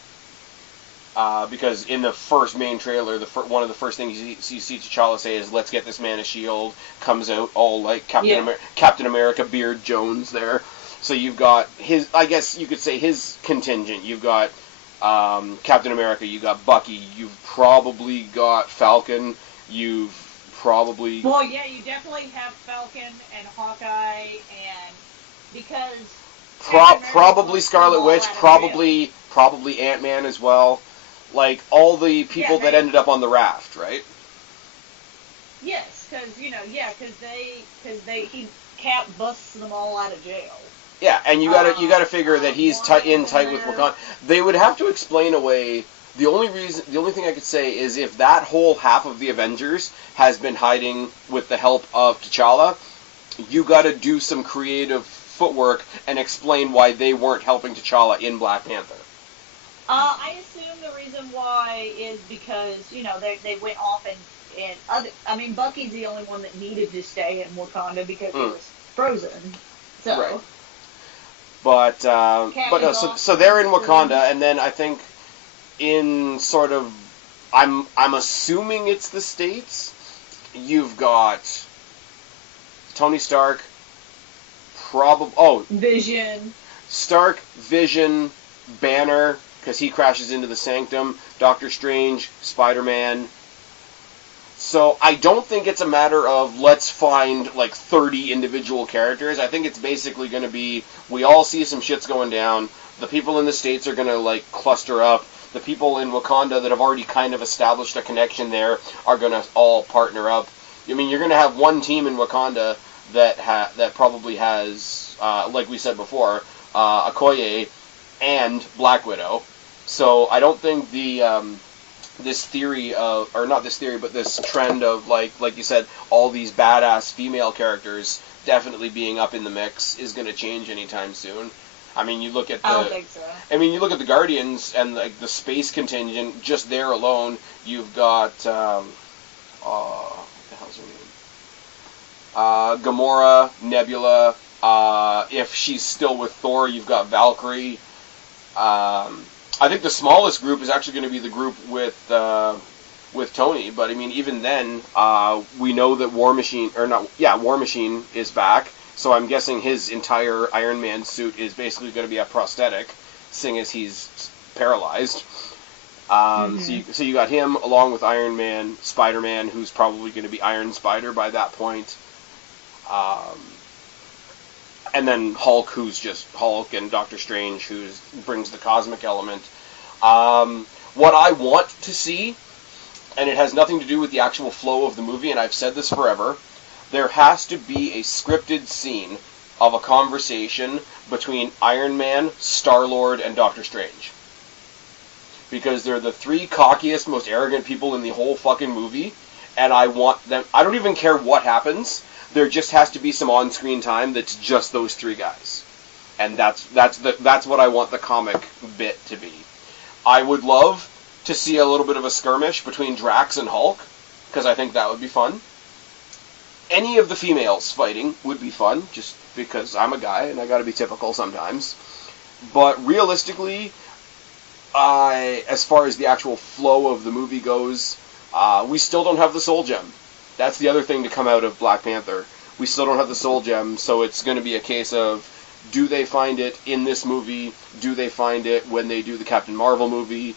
because in the first main trailer, one of the first things you see T'Challa say is, "Let's get this man a shield." Comes out all like Captain America beard Jones there. So you've got his, I guess you could say his contingent. You've got Captain America, you've got Bucky, you've probably got Falcon, you've probably... Well, yeah, you definitely have Falcon and Hawkeye, and because... probably Scarlet Witch, probably Ant-Man as well. Like, all the people that ended up on the raft, right? Yes, because, Cap busts them all out of jail. Yeah, and you gotta figure that he's in tight with Wakanda. They would have to explain away. The only thing I could say is if that whole half of the Avengers has been hiding with the help of T'Challa, you gotta do some creative footwork and explain why they weren't helping T'Challa in Black Panther. I assume the reason why is because, they went off and Bucky's the only one that needed to stay in Wakanda because he was frozen. So. Right. But no, so they're in Wakanda, and then I think in sort of, I'm assuming it's the States, you've got Tony Stark, Vision. Stark, Vision, Banner, because he crashes into the Sanctum, Doctor Strange, Spider-Man, So I don't think it's a matter of let's find like 30 individual characters. I think it's basically going to be we all see some shit's going down. The people in the States are going to like cluster up. The people in Wakanda that have already kind of established a connection there are going to all partner up. I mean, you're going to have one team in Wakanda that probably has, like we said before, Okoye and Black Widow. So I don't think this theory of, or not this theory, but this trend of like you said, all these badass female characters definitely being up in the mix is going to change anytime soon. I mean, you look at I don't think so. I mean, you look at the Guardians and like the space contingent. Just there alone, you've got what the hell's her name? Gamora, Nebula. If she's still with Thor, you've got Valkyrie. I think the smallest group is actually going to be the group with Tony. But I mean, even then, we know that War Machine is back. So I'm guessing his entire Iron Man suit is basically going to be a prosthetic, seeing as he's paralyzed. So you got him along with Iron Man, Spider-Man, who's probably going to be Iron Spider by that point. And then Hulk, who's just Hulk, and Doctor Strange, who brings the cosmic element. What I want to see, and it has nothing to do with the actual flow of the movie, and I've said this forever, there has to be a scripted scene of a conversation between Iron Man, Star-Lord, and Doctor Strange. Because they're the three cockiest, most arrogant people in the whole fucking movie, and I want them... I don't even care what happens. There just has to be some on-screen time that's just those three guys. And that's what I want the comic bit to be. I would love to see a little bit of a skirmish between Drax and Hulk, because I think that would be fun. Any of the females fighting would be fun, just because I'm a guy and I gotta be typical sometimes. But realistically, as far as the actual flow of the movie goes, we still don't have the Soul Gem. That's the other thing to come out of Black Panther. We still don't have the Soul Gem, so it's going to be a case of, do they find it in this movie? Do they find it when they do the Captain Marvel movie?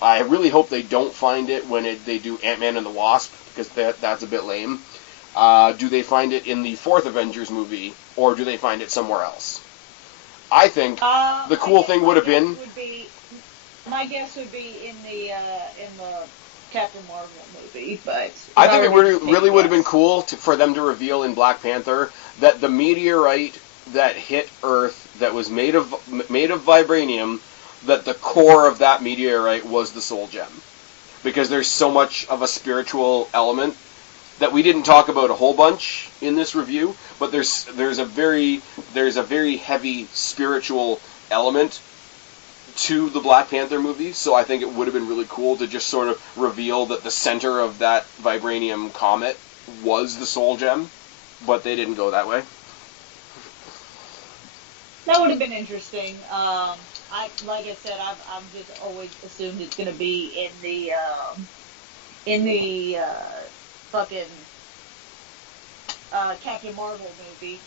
I really hope they don't find it when they do Ant-Man and the Wasp, because that's a bit lame. Do they find it in the fourth Avengers movie, or do they find it somewhere else? I think the cool thing would have been... My guess would be in the Captain Marvel movie, but... I think it really would have been cool for them to reveal in Black Panther that the meteorite that hit Earth that was made of vibranium, that the core of that meteorite was the Soul Gem. Because there's so much of a spiritual element that we didn't talk about a whole bunch in this review, but there's a very heavy spiritual element to the Black Panther movie, so I think it would have been really cool to just sort of reveal that the center of that vibranium comet was the Soul Gem, but they didn't go that way. That would have been interesting. Like I said, I've just always assumed it's going to be in the fucking Captain Marvel movie.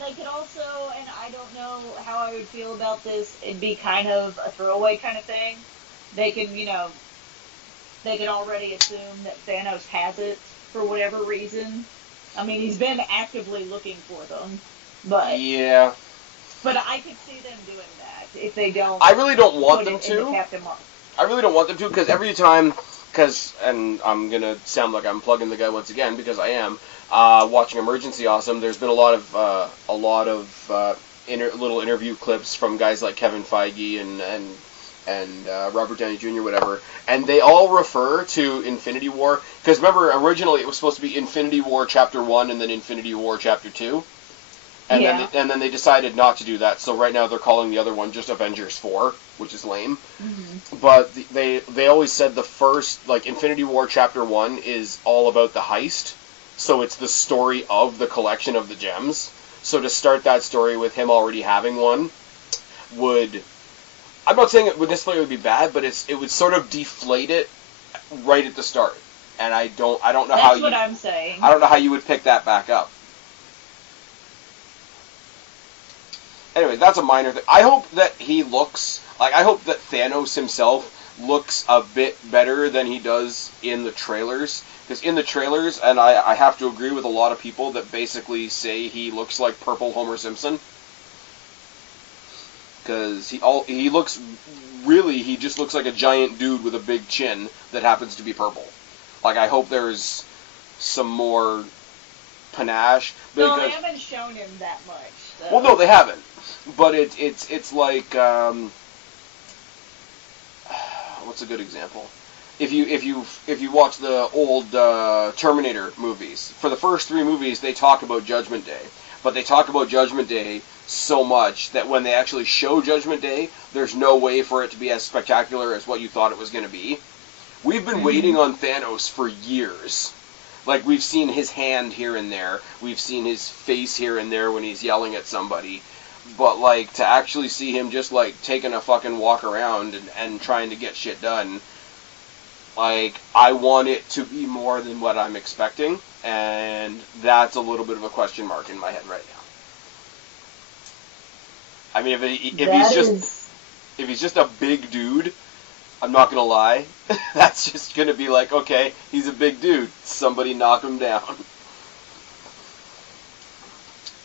They could also, and I don't know how I would feel about this, it'd be kind of a throwaway kind of thing. They could already assume that Thanos has it for whatever reason. I mean, he's been actively looking for them, but... Yeah. But I could see them doing that if they don't... I really don't want them to. Captain Marvel. I really don't want them to, because every time... and I'm going to sound like I'm plugging the guy once again, because I am, watching Emergency Awesome, there's been a lot of little interview clips from guys like Kevin Feige and Robert Downey Jr., whatever, and they all refer to Infinity War, because remember, originally it was supposed to be Infinity War Chapter 1 and then Infinity War Chapter 2, and then they decided not to do that, so right now they're calling the other one just Avengers 4, which is lame. Mm-hmm. But they always said the first, like, Infinity War Chapter 1 is all about the heist, so it's the story of the collection of the gems. So to start that story with him already having one would... I'm not saying it would necessarily be bad, but it would sort of deflate it right at the start. And I don't know how you... That's what I'm saying. I don't know how you would pick that back up. Anyway, that's a minor thing. I hope that he looks... Like, I hope that Thanos himself looks a bit better than he does in the trailers. Because in the trailers, and I have to agree with a lot of people that basically say he looks like purple Homer Simpson. Because he looks, really, he just looks like a giant dude with a big chin that happens to be purple. Like, I hope there's some more panache. No, they haven't shown him that much. So. Well, no, they haven't. But it's like, what's a good example? If you watch the old Terminator movies, for the first 3 movies they talk about Judgment Day, but they talk about Judgment Day so much that when they actually show Judgment Day, there's no way for it to be as spectacular as what you thought it was going to be. We've been waiting on Thanos for years. Like, we've seen his hand here and there, we've seen his face here and there when he's yelling at somebody. But, like, to actually see him just, like, taking a fucking walk around and trying to get shit done, like, I want it to be more than what I'm expecting, and that's a little bit of a question mark in my head right now. I mean, if he's just a big dude, I'm not gonna lie, that's just gonna be like, okay, he's a big dude, somebody knock him down.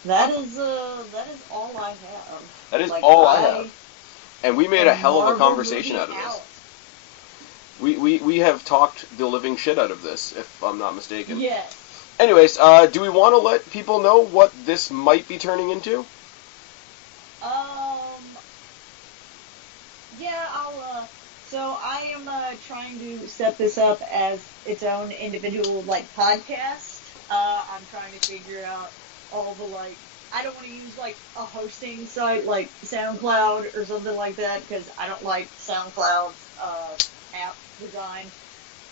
That is all I have. That is all I have. And we made a hell of a conversation out of this. We have talked the living shit out of this, if I'm not mistaken. Yes. Anyways, do we want to let people know what this might be turning into? Yeah, so I am trying to set this up as its own individual, like, podcast. I'm trying to figure out all the, like, I don't want to use, like, a hosting site like SoundCloud or something like that, because I don't like SoundCloud's app design.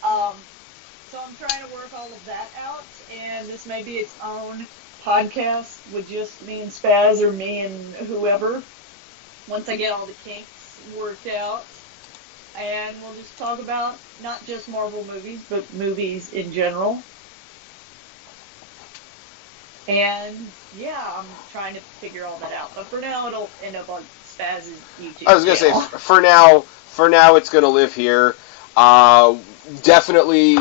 So I'm trying to work all of that out, and this may be its own podcast with just me and Spaz, or me and whoever, once I get all the kinks worked out. And we'll just talk about not just Marvel movies, but movies in general. And yeah, I'm trying to figure all that out. But for now, it'll end up on Spaz's YouTube I was gonna channel. say, for now, it's gonna live here. Definitely,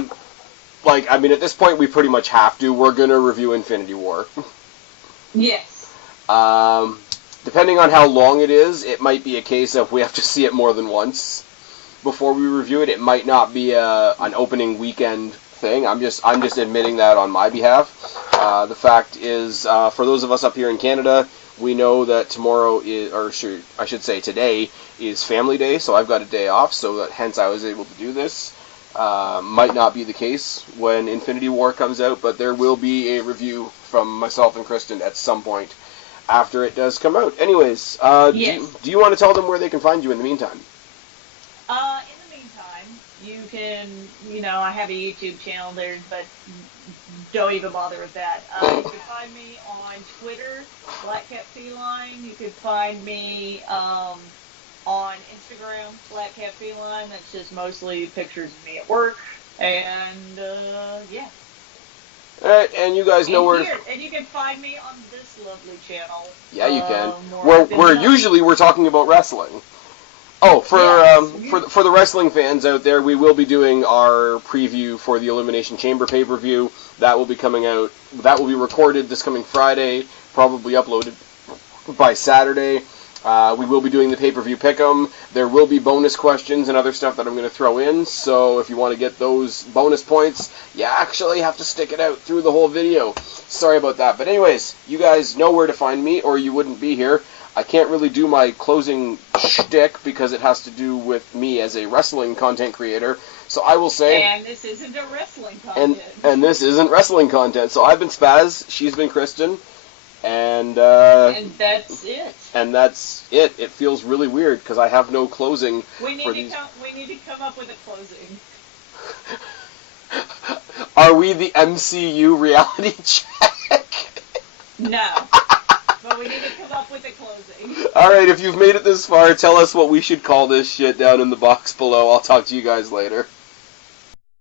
like, I mean, at this point, we pretty much have to. We're gonna review Infinity War. Yes. Depending on how long it is, it might be a case of we have to see it more than once before we review it. It might not be an opening weekend thing. I'm just admitting that on my behalf. The fact is, for those of us up here in Canada, we know that tomorrow is, or I should say today, is Family Day, so I've got a day off, so that hence I was able to do this. Might not be the case when Infinity War comes out, but there will be a review from myself and Kristen at some point after it does come out. Anyways, yes. do you want to tell them where they can find you in the meantime? In the meantime, you can, I have a YouTube channel there, but don't even bother with that. You can find me on Twitter, BlackCatFeline. You can find me on Instagram, BlackCatFeline. That's just mostly pictures of me at work. And, yeah. Alright, and you guys know where... And you can find me on this lovely channel. Yeah, you can. Where usually we're talking about wrestling. Oh, for the wrestling fans out there, we will be doing our preview for the Elimination Chamber pay-per-view. That will be coming out. That will be recorded this coming Friday, probably uploaded by Saturday. We will be doing the pay-per-view pick 'em. There will be bonus questions and other stuff that I'm going to throw in, so if you want to get those bonus points, you actually have to stick it out through the whole video. Sorry about that. But anyways, you guys know where to find me, or you wouldn't be here. I can't really do my closing shtick because it has to do with me as a wrestling content creator. So I will say... And this isn't a wrestling content. And this isn't wrestling content. So I've been Spaz, she's been Kristen, and that's it. And that's it. It feels really weird because I have no closing. We need to come up with a closing. Are we the MCU reality check? No. But we need to come up with a closing. Alright, if you've made it this far, tell us what we should call this shit down in the box below. I'll talk to you guys later.